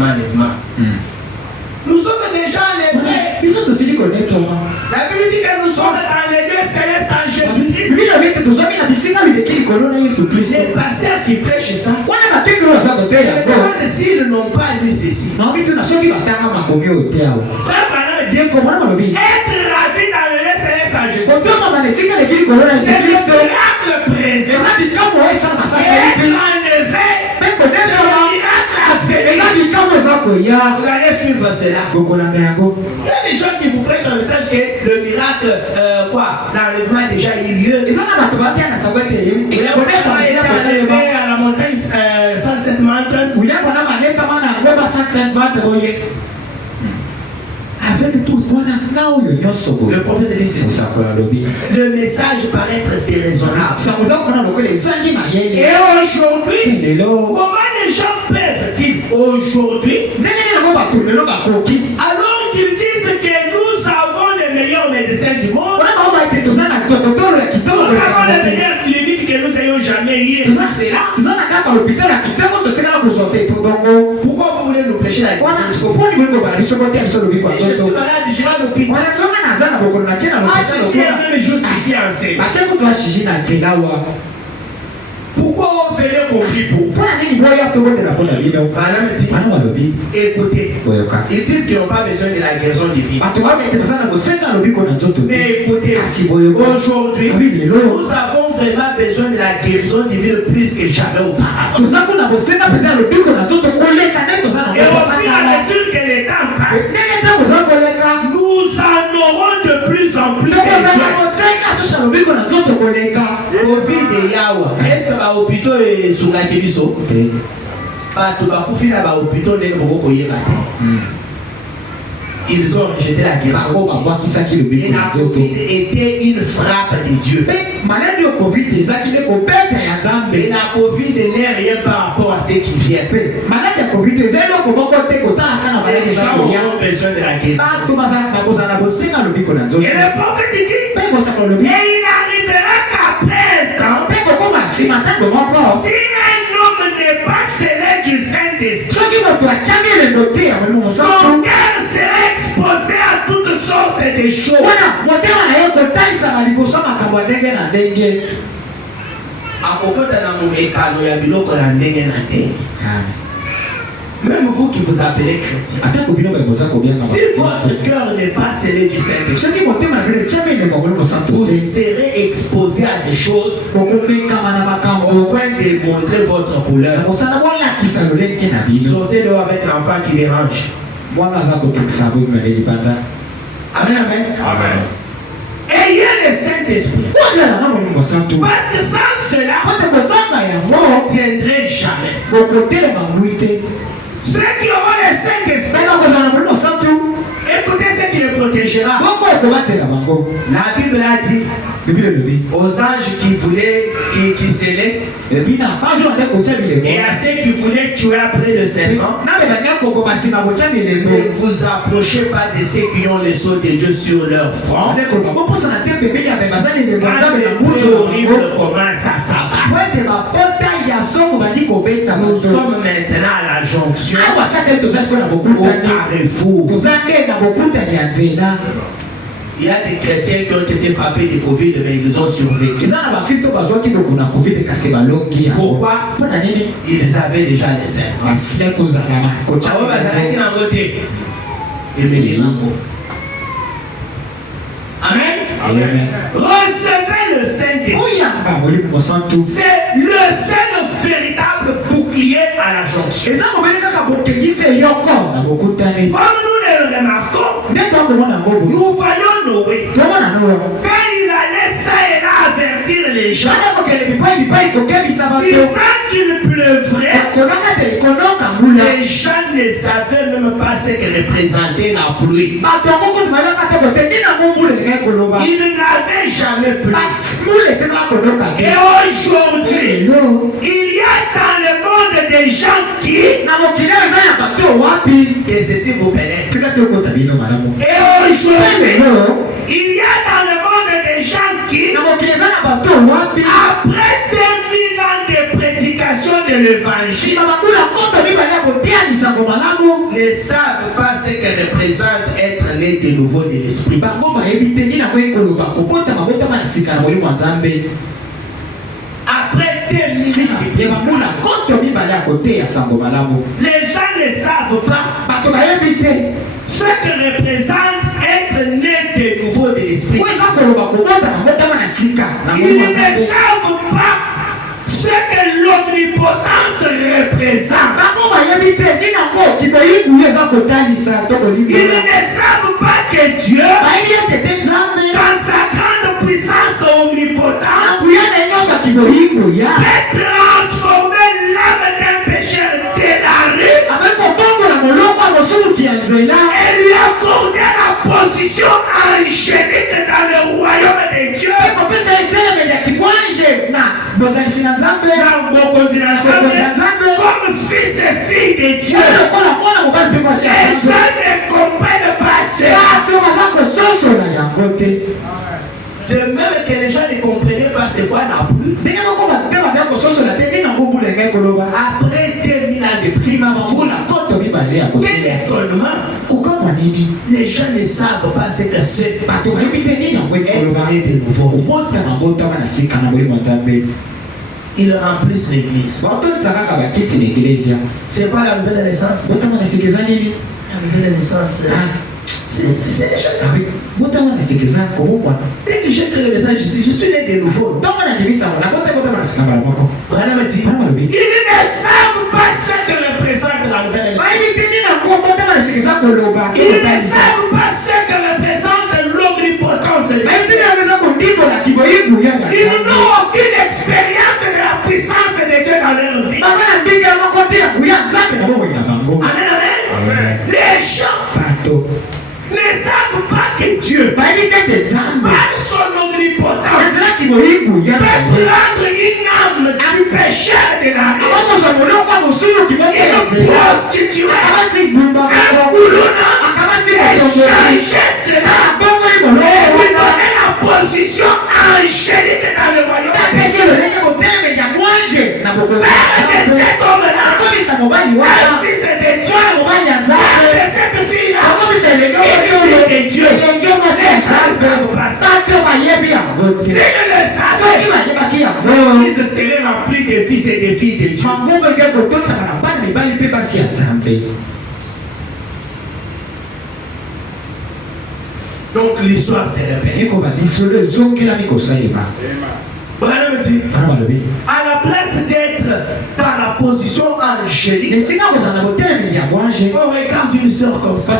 Enlèvement. Nous sommes déjà enlevés. La Bible dit que nous sommes dans les lieux célestes en Jésus-Christ. Les pasteurs qui prêchent ça, je me demande s'ils n'ont pas lu ceci. Frère être ravi dans le lieu céleste en Jésus-Christ, c'est le miracle présent. Être enlevé, c'est le miracle à venir. Vous allez suivre cela. Il y a des gens qui vous prêchent un message que le miracle, l'enlèvement a déjà eu lieu. Il a été enlevé à la montagne Sunset Mountain. Avec tout ça, le prophète dit ceci. Le message paraît être déraisonnable. Et aujourd'hui, comment les gens peuvent-ils aujourd'hui, alors qu'ils disent que nous avons les meilleurs médecins du monde, nous avons les meilleures cliniques que nous ayons jamais eues, c'est là. Pourquoi vous voulez nous prêcher la guérison? Si je suis malade, je vais à l'hôpital. Même juste ici en scène. Pourquoi on fait le compris pour vous? Écoutez, ils disent qu'ils n'ont pas besoin de la guérison divine. Mais écoutez, aujourd'hui, nous avons vraiment besoin de la guérison divine plus que jamais auparavant. Et au fur et à mesure que le temps passe, nous en aurons de plus en plus besoin. Covid et Yawa, est-ce que les hôpitaux sont là qui sont? Ils ont rejeté la guérison. Et la Covid était une frappe de Dieu. Et la Covid n'est rien par rapport à ce qui vient. Les gens ont besoin de la guérison. il arrivera qu'après un temps, si un homme n'est pas scellé du Saint-Esprit, son cœur sera exposé à toutes sortes de choses. Même vous qui vous appelez chrétien, si votre cœur n'est pas scellé du Saint-Esprit, vous serez exposé à des choses au point de montrer votre couleur. Sortez-le avec l'enfant qui dérange. Amen, amen. Amen. Ayez le Saint-Esprit. Parce que sans cela, vous ne tiendrez jamais. Ceux qui auront le Saint-Esprit, écoutez ce qui les protégera. La Bible a dit aux anges qui voulaient, qui scellaient, et à ceux qui voulaient tuer après le serpent, ne vous approchez pas de ceux qui ont le sceau de Dieu sur leur front. Quand horrible commence à s'abattre, nous sommes maintenant à la jonction au carrefour. Il y a des chrétiens qui ont été frappés de Covid, mais ils ont survécu. Pourquoi? Ils avaient déjà les seins. Amen. Amen. Recevez le Saint-Esprit. C'est le seul véritable bouclier à la jonction. Comme nous le remarquons, nous voyons Noé. Quand il allait ça et là avertir les gens, disant qu'il pleuvrait, les gens ne savaient même pas ce que représentait la pluie. Ils n'avaient jamais plu. Et aujourd'hui, il y a dans le monde des gens qui, que ceci vous pénètre. Et aujourd'hui, il y a dans le monde des gens qui, après 2000 ans de prédication de l'évangile, ne savent pas ce que représente être né de nouveau de l'esprit. Après 2000 ans, les gens ne savent pas ce que représente être né de nouveau de l'esprit. Ils ne savent pas ce que l'omnipotence représente. Ils ne savent pas que Dieu, dans sa grande puissance omnipotente, peut transformer l'âme d'un pécheur délaré et lui accorder la position angélique dans le royaume de Dieu. Comme fils et filles de Dieu. Les gens ne comprennent pas cela. De même que les gens ne comprenaient pas c'est quoi la pluie. Après 2000 ans de quel étonnement. Les gens ne savent pas ce que c'est. Être de nouveau. Ils remplissent l'église. C'est pas la nouvelle naissance. La nouvelle naissance. C'est les gens. Dès que j'ai créé le message ici, je suis né de nouveau. Ils ne savent pas ce que représente la nouvelle naissance. Ils ne savent pas ce que représente l'omnipotence. Ils n'ont aucune expérience de la puissance de Dieu dans leur vie. Amen. Les gens ne savent pas que Dieu, par son omnipotence, peut prendre une âme du péché de la vie, une prostituée, un boulonnat, et changer cela, et lui donner la position position angélique dans le royaume. Père de cet homme-là, un fils de Dieu, de cette fille-là, il est de Dieu. Les gens savent pas ça. S'ils le savaient, ils seraient remplis de fils et de filles de Dieu. Donc l'histoire se répète. À la place d'être dans la position angélique, on regarde une sœur comme ça,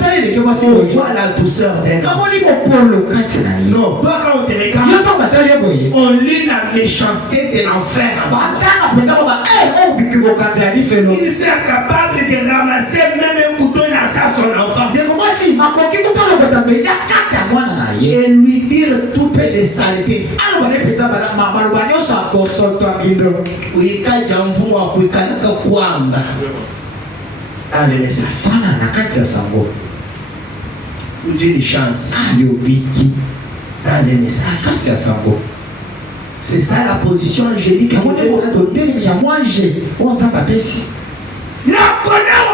on voit la douceur d'elle. Non, toi quand on te regarde, on lit la méchanceté de l'enfer. Il sert capable de ramasser même un couteau dans son enfant et lui dire toutes les saletés. Dans le message. J'ai une chance. Dans le message. C'est ça la position angélique. Là,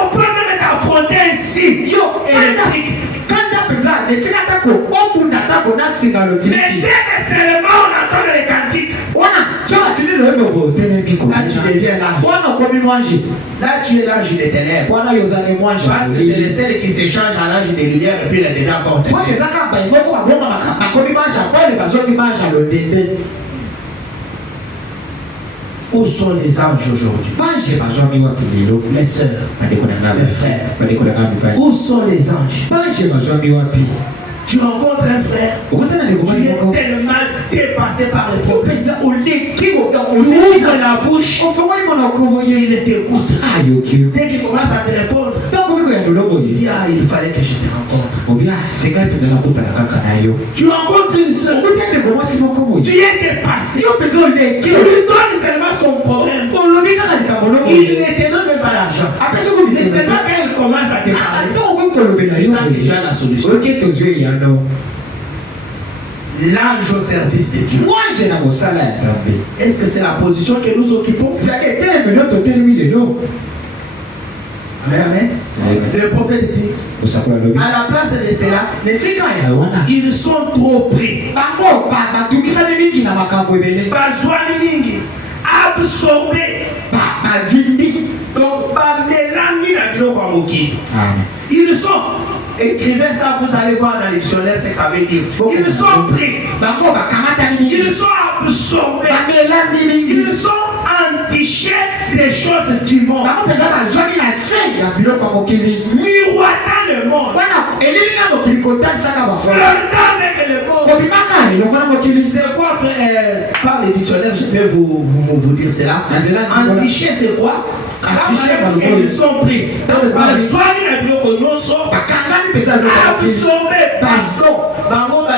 on peut même t'affronter ainsi. Mais dès que seulement on entend les cantiques, là tu deviens l'ange. Là tu es l'ange des ténèbres. Parce que c'est le seul qui s'échange à l'ange des lumières et puis il devient encore ténèbres. Où sont les anges aujourd'hui? Mes soeurs, mes frères, où sont les anges? Tu rencontres un frère, tu es tellement dépassé par le problème. Tu ouvres la bouche, il t'écoute. Dès qu'il commence à te répondre, il fallait que je te rencontre. Tu rencontres une soeur, tu es dépassé, tu lui donnes seulement son problème. Il ne te donne même pas l'argent. C'est seulement quand il commence à te parler, tu sens déjà la solution. L'ange au service de Dieu. Est-ce que c'est la position que nous occupons? Amen, amen. Le prophète dit, à la place de cela, ils sont trop pris. Absorbés. Donc, ils sont. Écrivez ça, vous allez voir dans le dictionnaire ce que ça veut dire. Ils sont pris. Ils sont absorbés. Ils sont entichés des choses du monde. Miroitant le monde. Flirtant avec le monde. C'est quoi, par le dictionnaire, je vais vous dire cela. Entiché, c'est quoi? Ils sont pris. Absorbés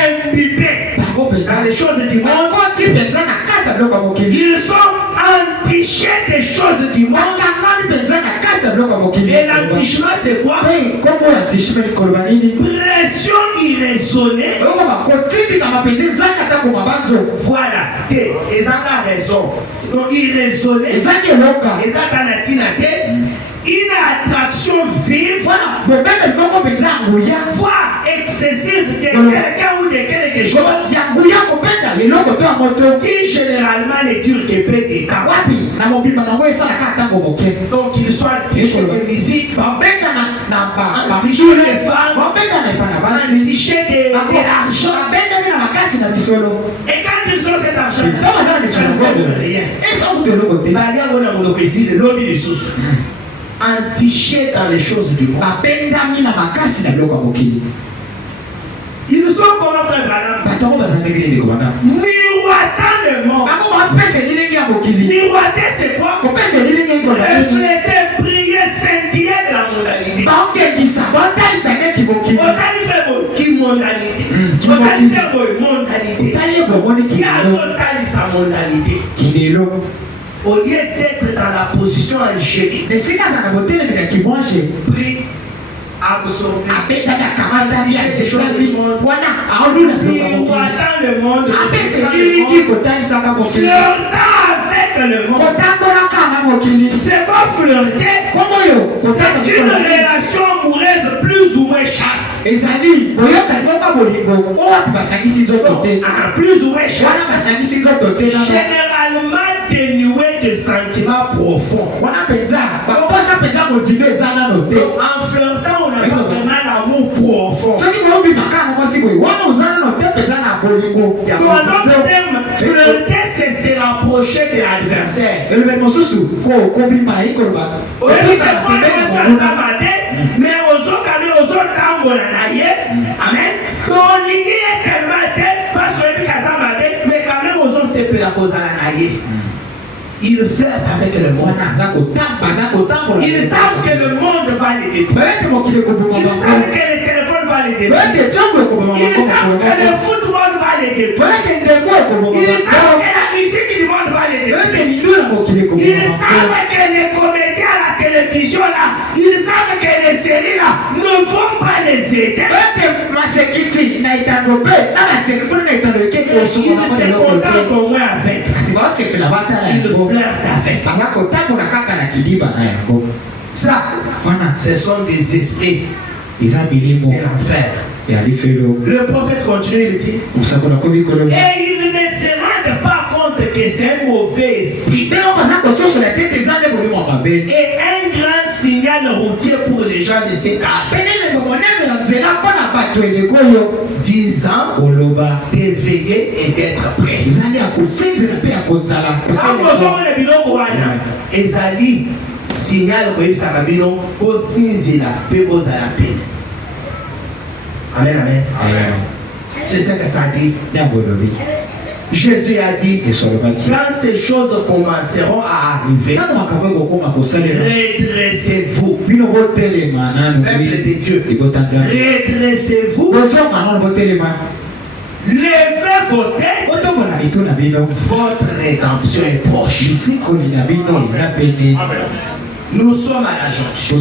imbibés dans les choses du monde. Ils sont entichés des choses du monde. Et l'entichement c'est quoi? Pression irraisonnée. Voilà, ils ont raison. Donc irraisonné, une attraction vive, voire excessive de quelqu'un ou de quelque chose qui généralement ne dure que peu de temps. Donc qu'ils soient entichés de musique, entichés de femmes, entichés d'argent. Et quand ils ont cet argent, ils ne veulent rien. Entichés dans les choses du monde. Ils sont comment faire Branham? Miroitant le monde. Miroiter c'est quoi? Refléter, briller, scintiller de la mondanité. Qui mondanité? Qui a total sa mondanité? Au lieu d'être dans la position angélique, prie, absorber. Le monde. C'est pas flirter. C'est une relation amoureuse plus ou moins chaste. Plus ou moins chaste. Généralement dénué de sentiments profonds. En flirtant, on n'a pas vraiment l'amour profond. Flirter, c'est se rapprocher de l'adversaire. Mais aux autres amen. Ils flirtent avec le monde. Ils savent que le monde va les détruire. Ils savent que le téléphone va les détruire. Ils savent que le football va les détruire. Ils savent que la musique du monde va les détruire. Ils savent que les comédiens à la télévision là, ils savent que les séries là ne vont pas les aider. Ils se contentent au moins avec. Ils flirtent avec. Ça, ce sont des esprits de l'enfer. Le prophète continue, il dit, et il ne se rend pas compte que c'est un mauvais esprit. Et un grand signal routier pour les gens de cet âge. Disant d'éveiller et d'être prêt. Ezali signal que ça va bien au sinzila pe ozala peine. Amen, amen. C'est ça que ça dit. Jésus a dit, quand ces choses commenceront à arriver, redressez-vous. Peuple de Dieu, redressez-vous. Levez vos têtes. Votre rédemption est proche. Nous sommes à la jonction.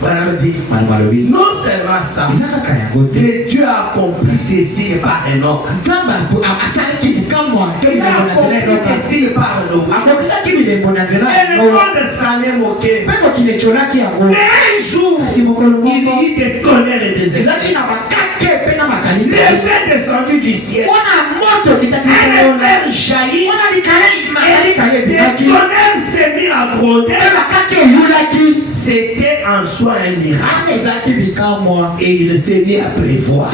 Voilà, non seulement ça, mais Dieu a accompli ceci par Enoch. Il a accompli ceci par Enoch. Et le monde s'en est moqué. Mais un jour, il y eut des tonnerres des esprits. Les feux descendus du ciel. Un éclair jaillit. Et des tonnerres s'est mis à gronder. C'était en soi un miracle. Et il s'est mis à pleuvoir.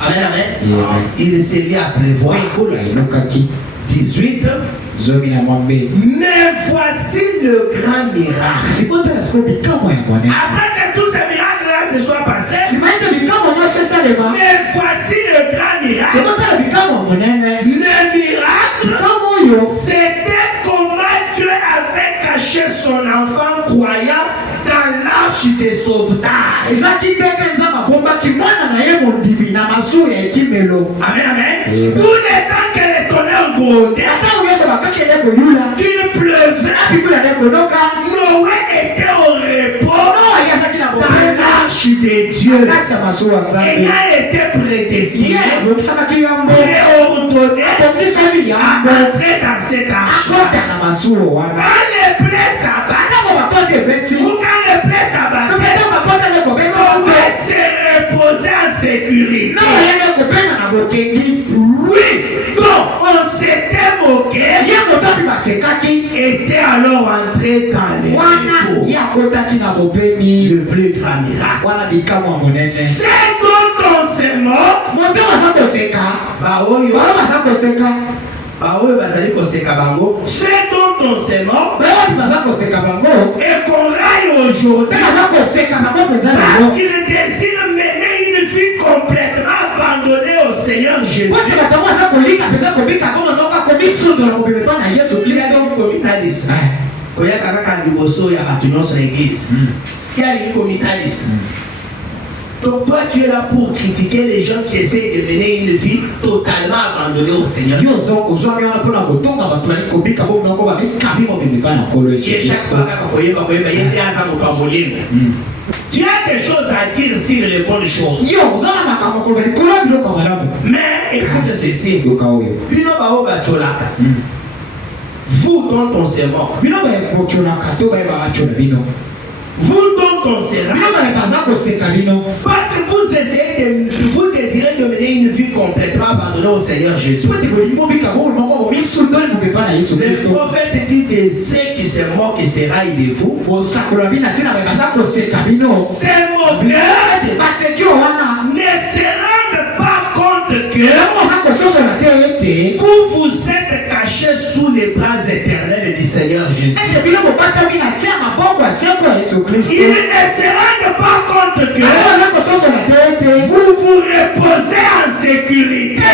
Amen, amen. Il s'est mis à pleuvoir. 18. Mais voici le grand miracle. Après que tous ces miracles-là se soient passés, mais voici le grand miracle. Le miracle, c'était comment Dieu avait caché son enfant croyant dans l'arche de sauvetage. Amen, amen. Tout le temps que les tonnerres grondaient, qu'il pleuvait, Noé était au repos dans l'arche de Dieu. Ayant été prédestiné, préordonné à entrer dans cette arche. Quand les plaies s'abattent, ou quand les plaies s'abattent, on peut se reposer en sécurité. Oui, donc on s'était moqué, était alors entré dans les repos. Le plus grand miracle. C'est dont on se moque. C'est dont on se moque. Et qu'on raille aujourd'hui. Parce qu'il désire mener une vie complètement abandonnée au Seigneur Jésus. Donc toi tu es là pour critiquer les gens qui essayent de mener une vie totalement abandonnée au Seigneur. Qui est chaque fois tu as des choses à dire sur les bonnes choses. Mais écoute ceci. Vous dont on se moque. Vous dont on se moque. Parce que vous désirez de mener une vie complètement abandonnée au Seigneur Jésus. Le prophète dit de ceux qui se moquent se raillent de vous. Ces moqueurs ne se rendent pas compte que vous êtes cachés sous les bras éternels du Seigneur Jésus. Ils ne se rendent pas compte que vous vous reposez en sécurité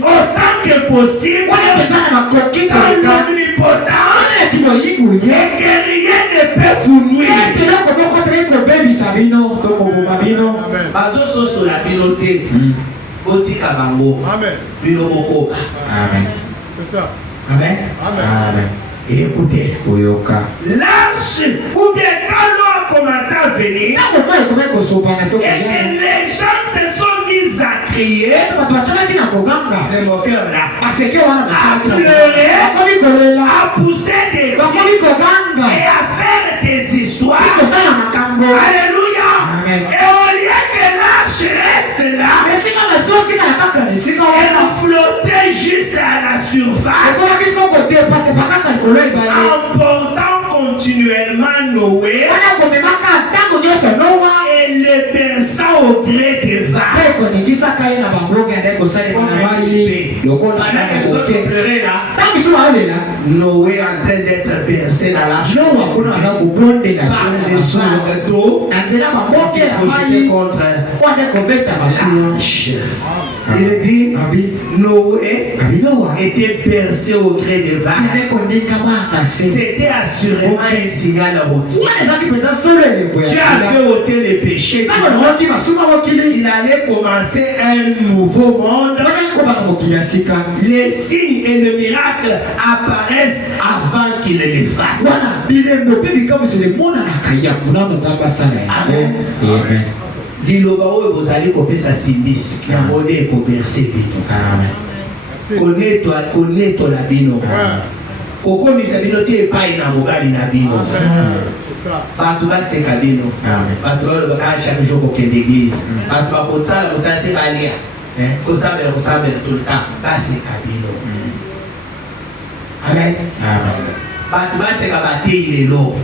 autant que possible dans l'omnipotent et que rien ne peut vous nuire. Amen. Et écoutez, l'arche ou bien quand l'eau a commencé à venir, et que les gens se sont mis à crier, ces moqueurs-là, à pleurer, à pousser des cris et à faire des histoires. Alléluia. Et au lieu que l'arche reste là, elle flottait juste à la surface, emportant continuellement Noé et le berçant au gré des vagues. Pendant que les autres pleuraient là, Noé est en train d'être bercé dans l'arche par les vagues d'eau contre l'arche. Il dit, Noé était bercé au gré des vagues. C'était assurément un signal routier. Dieu avait ôté les péchés. Il allait commencer un nouveau monde. Les signes et les miracles apparaissent avant qu'il ne les fasse. Amen. Amen. Liloba oyo bozali kopesa simbisi na mode ekoberse bino. Koneto la bino. Kokomisa bino te epai na mobali na bino. Bato baseka bino. Bato oyo baka chaque jour kokende église. Bato bakosala mosala te balia. Kosambela tout le temps. Baseka bino. Amen. Bato baseka batei lelo.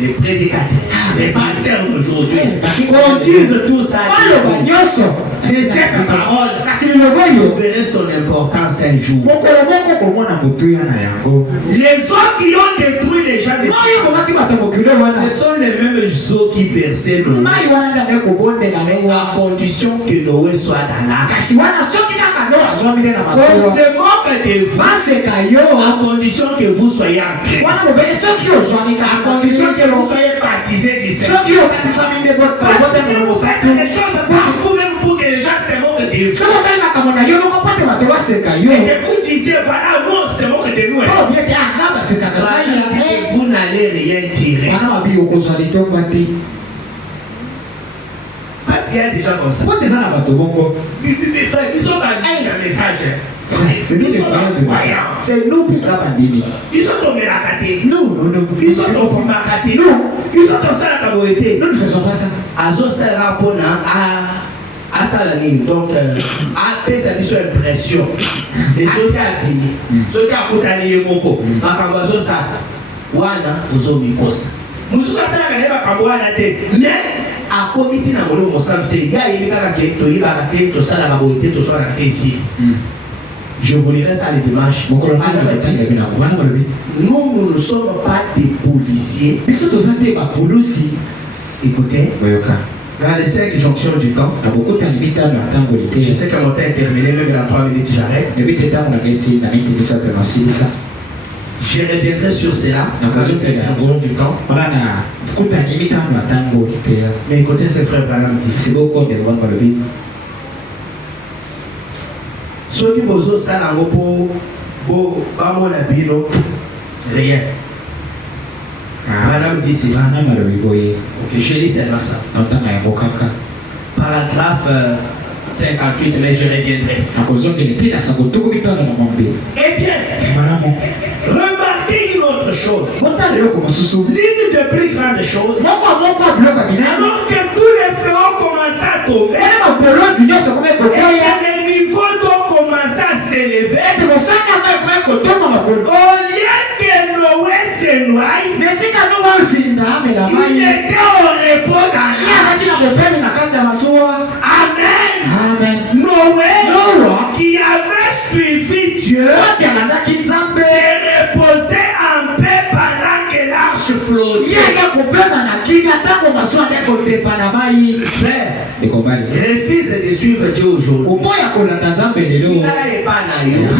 Les prédicateurs, les pasteurs d'aujourd'hui conduisent tout ça de cette parole. Vous verrez son importance un jour. Les eaux qui ont détruit les gens de ce sont les mêmes eaux qui berçaient Noé, à condition que Noé soit dans l'arche. On se moque de vous à condition que vous soyez en Christ, à condition que vous soyez baptisés du Seigneur. Vous faites des choses par vous-même pour que les gens se moquent de vous. Et que vous disiez, voilà, moi on se moque de nous. Vous n'allez rien tirer. Parce qu'il y a des gens comme ça. Ils sont bandits dans le message. C'est nous qui travaillons. Ils sont tombés à côté. Non. Ils sont tombés à côté. Non. Ils sont tombés à côté. Nous ne faisons pas ça. Azo sera pour à Salanine. Donc, après ça, ils ont impression. Les autres à Bini. Ceux qui ont condamné Moko. Makabazo ça. Wana, Ozo Mikos. Nous sommes à la Kabouana. Mais, à comité na molo mosante il y a une caractère to iba raté to sala baboité to soit raté ici. Je vous lirai ça le dimanche. Nous ne sommes pas des policiers. Écoutez, dans les 5 jonctions du temps, je sais que mon temps est terminé, même dans 3 minutes j'arrête. Je reviendrai sur cela dans le du temps. Mais écoutez ce frère Branham dit. C'est beaucoup de voir le vide. Ceux qui bossent ça dans le pot, rien. Branham dit c'est ça. Ok, je lis seulement ça. Paragraphe 58, mais je reviendrai. Eh bien, remarquez une autre chose. L'une des plus grandes choses, alors que tous les feux commencent à tomber, et les niveaux d'eau commencent à s'élever, au lieu que Noé se noie, il était au repos dans Amen. Noé, qui avait suivi Dieu, s'est reposé en paix pendant que l'arche flottait. Frère, refuse de suivre Dieu aujourd'hui.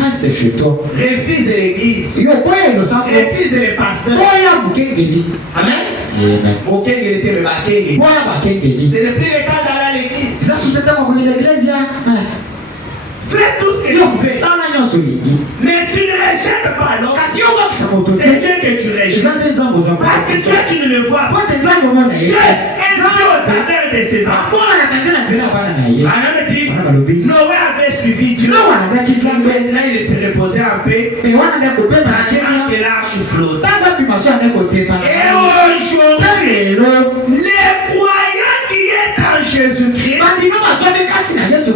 Reste chez toi. Refuse l'église. Refuse les pasteurs. Amen. C'est le plus le temps d'aller à l'église. Fais tout ce que tu fais. Mais tu ne rejettes pas, non? C'est Dieu que tu rejettes. Parce que Dieu, tu ne le vois pas. Dieu est au travers de ses enfants. Noé avait suivi Dieu. Maintenant, il s'est reposé en paix. Pendant que l'arche flotte. Et aujourd'hui, les croyants qui est en Jésus-Christ ne se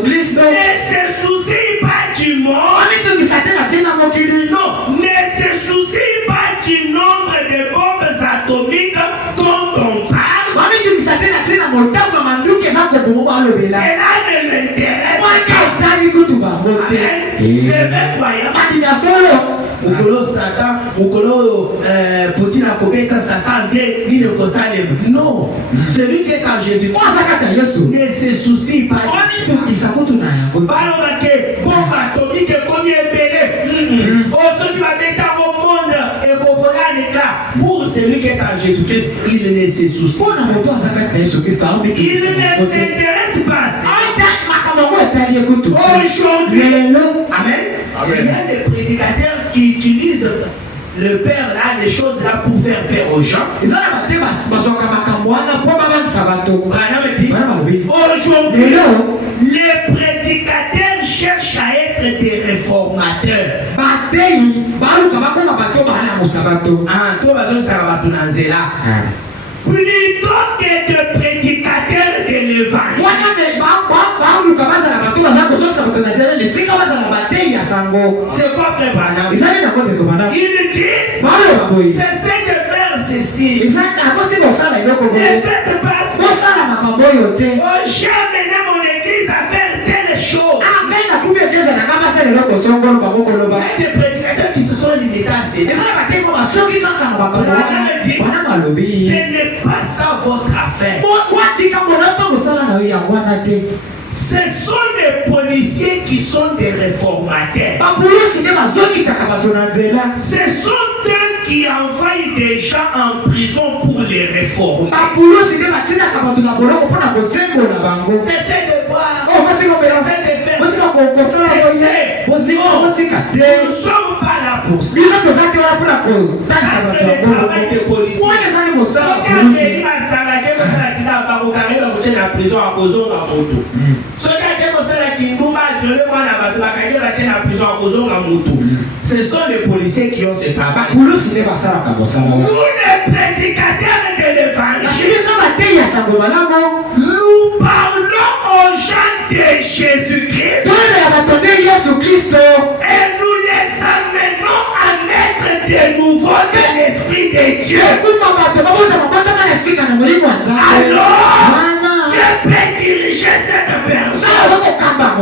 soucient pas du monde. Non, ne se soucient pas du nombre de bombes atomiques dont on parle. Cela ne l'intéresse pas. Mukolo Satan, Mukolo Poutine a copié Satan dès l'Inekosalem. Non, celui qui est en Jésus ne se soucie pas. Parle que bombe atomique combien belé. Ceux qui va mettre au monde et qu'on fera un éclat. Pour celui qui est en Jésus-Christ, il ne se soucie pas. Il ne s'intéresse pas. Aujourd'hui, amen. Il y a des prédicateurs qui utilisent le père là, des choses là pour faire peur aux gens. Aujourd'hui, les prédicateurs cherchent à être des réformateurs. Plutôt que de prédicateurs de l'évangile. C'est quoi frère Branham? Ils disent cessez de faire ceci. Ne faites pas ça. Jamais mon église à faire telle chose. Il y a des prédicateurs qui se sont limités à cela. Ce n'est pas ça votre affaire. Ce sont les policiers qui sont des réformateurs. Ce sont eux qui envoient des gens en prison pour les réformer. Cessez de boire. Cessez de faire. Nous ne sommes pas là pour ça. C'est le travail des policiers. Ce sont les policiers qui ont ce travail. Nous, les prédicateurs de l'évangile, nous parlons aux gens de Jésus-Christ et nous les amenons à naître de nouveau de l'Esprit de Dieu. Alors, Dieu peut diriger cette personne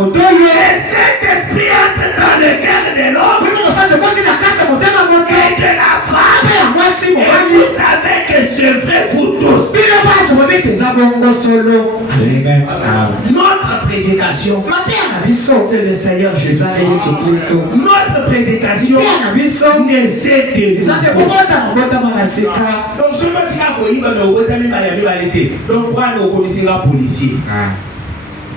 et cet esprit entre dans le cœur de l'homme et de la femme. Et vous savez que c'est vrai vous tous. Notre prédication, c'est le Seigneur Jésus-Christ. Notre prédication n'est c'était donc ce que tu as voulu, donc voilà au commissaire policier.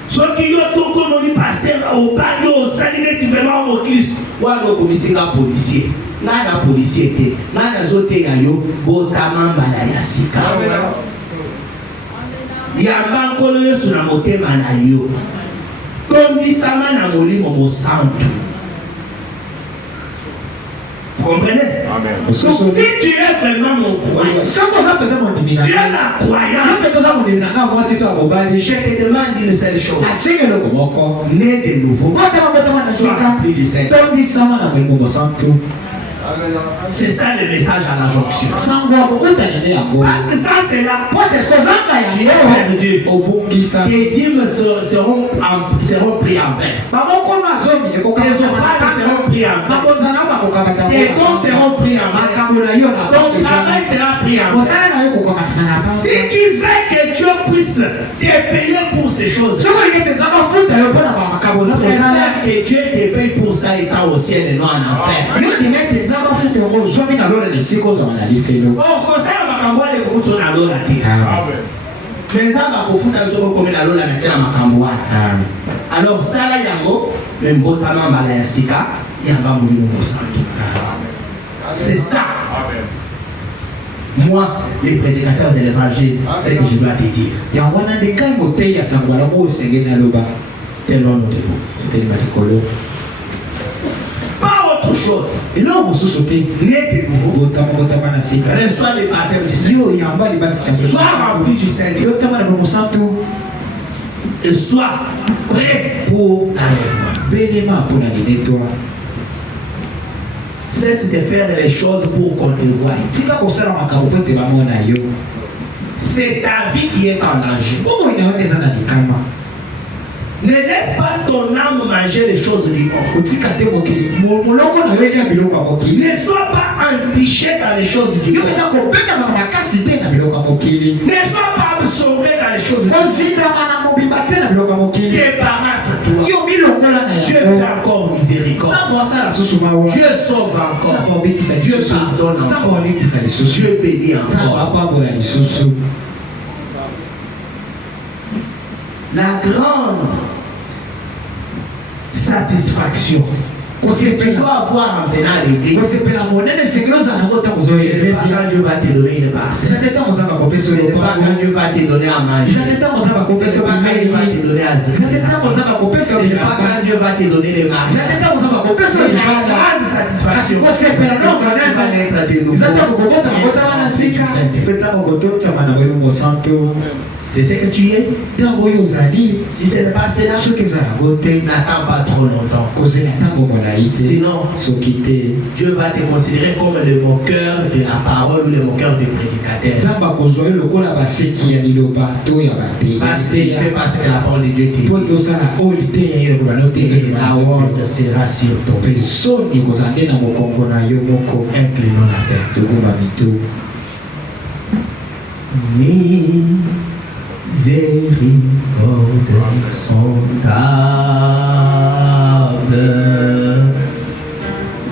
Ce qui est tout comme on dit passer au bagne au salut vraiment au Christ, voilà au commissaire policier. Là la policier était, là la zote yayo, botama bala yasika. Yamba nkolo yesu na motema na yo. Tondisama na molimo mo santo. Vous comprenez? Amen. Donc, si tu es vraiment mon croyant, tu es la croyante, je te demande une seule chose. Né de nouveau, sois rempli du Saint-Esprit. C'est ça le message à la jonction. Parce que ça c'est là. Tu es perdu. Tes dîmes seront pris en vain. Tes offrandes seront pris en vain. Tes dons seront pris en vain. Ton travail sera pris en vain. Si tu veux que Dieu puisse te payer pour ces choses, j'espère que Dieu te paye pour ça étant au ciel et non en enfer. Alors ça là yango mbotama mbala ya sika yamba mulimo mosantu. C'est ça. Moi, les prédicateurs de l'évangile, c'est que je dois te dire. Tenons nos debout. Pas autre chose. Reçois les baptêmes du Saint-Esprit. Sois rempli du Saint-Esprit. Et sois prêt pour l'enlèvement. Cesse de faire les choses pour qu'on te voie. C'est ta vie qui est en danger. Ne laisse pas ton âme manger les choses du monde. Ne sois pas entiché dans les choses du monde. Ne sois pas absorbé dans les choses du monde. Débarrasse-toi. Dieu fait encore miséricorde. Dieu sauve encore. Dieu pardonne encore. Dieu bénit encore. La grande satisfaction que tu dois avoir en venant à l'église, c'est pas quand Dieu va te donner une parcelle. Ce n'est pas quand Dieu va te donner à manger. Ce n'est pas quand Dieu va te donner à zéro. Ce n'est pas quand Dieu va te donner les marches. C'est la grande satisfaction que tu vas naître de nouveau. C'est ce que tu es. Si ce n'est pas cela, n'attends pas trop longtemps. Sinon, Dieu va te considérer comme le moqueur de la parole ou le moqueur du prédicateur. Parce qu'il fait parce que la parole de Dieu te dit. Et la honte sera sur ton dos. Inclinons la tête. Miséricorde insondable,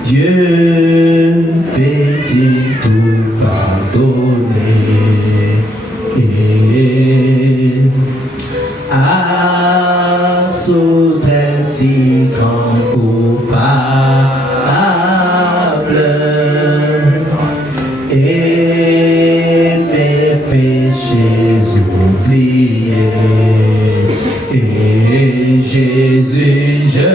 Dieu peut tout pardonner. Absoudre ainsi grand coupable et mes péchés oubliés. Et Jésus, je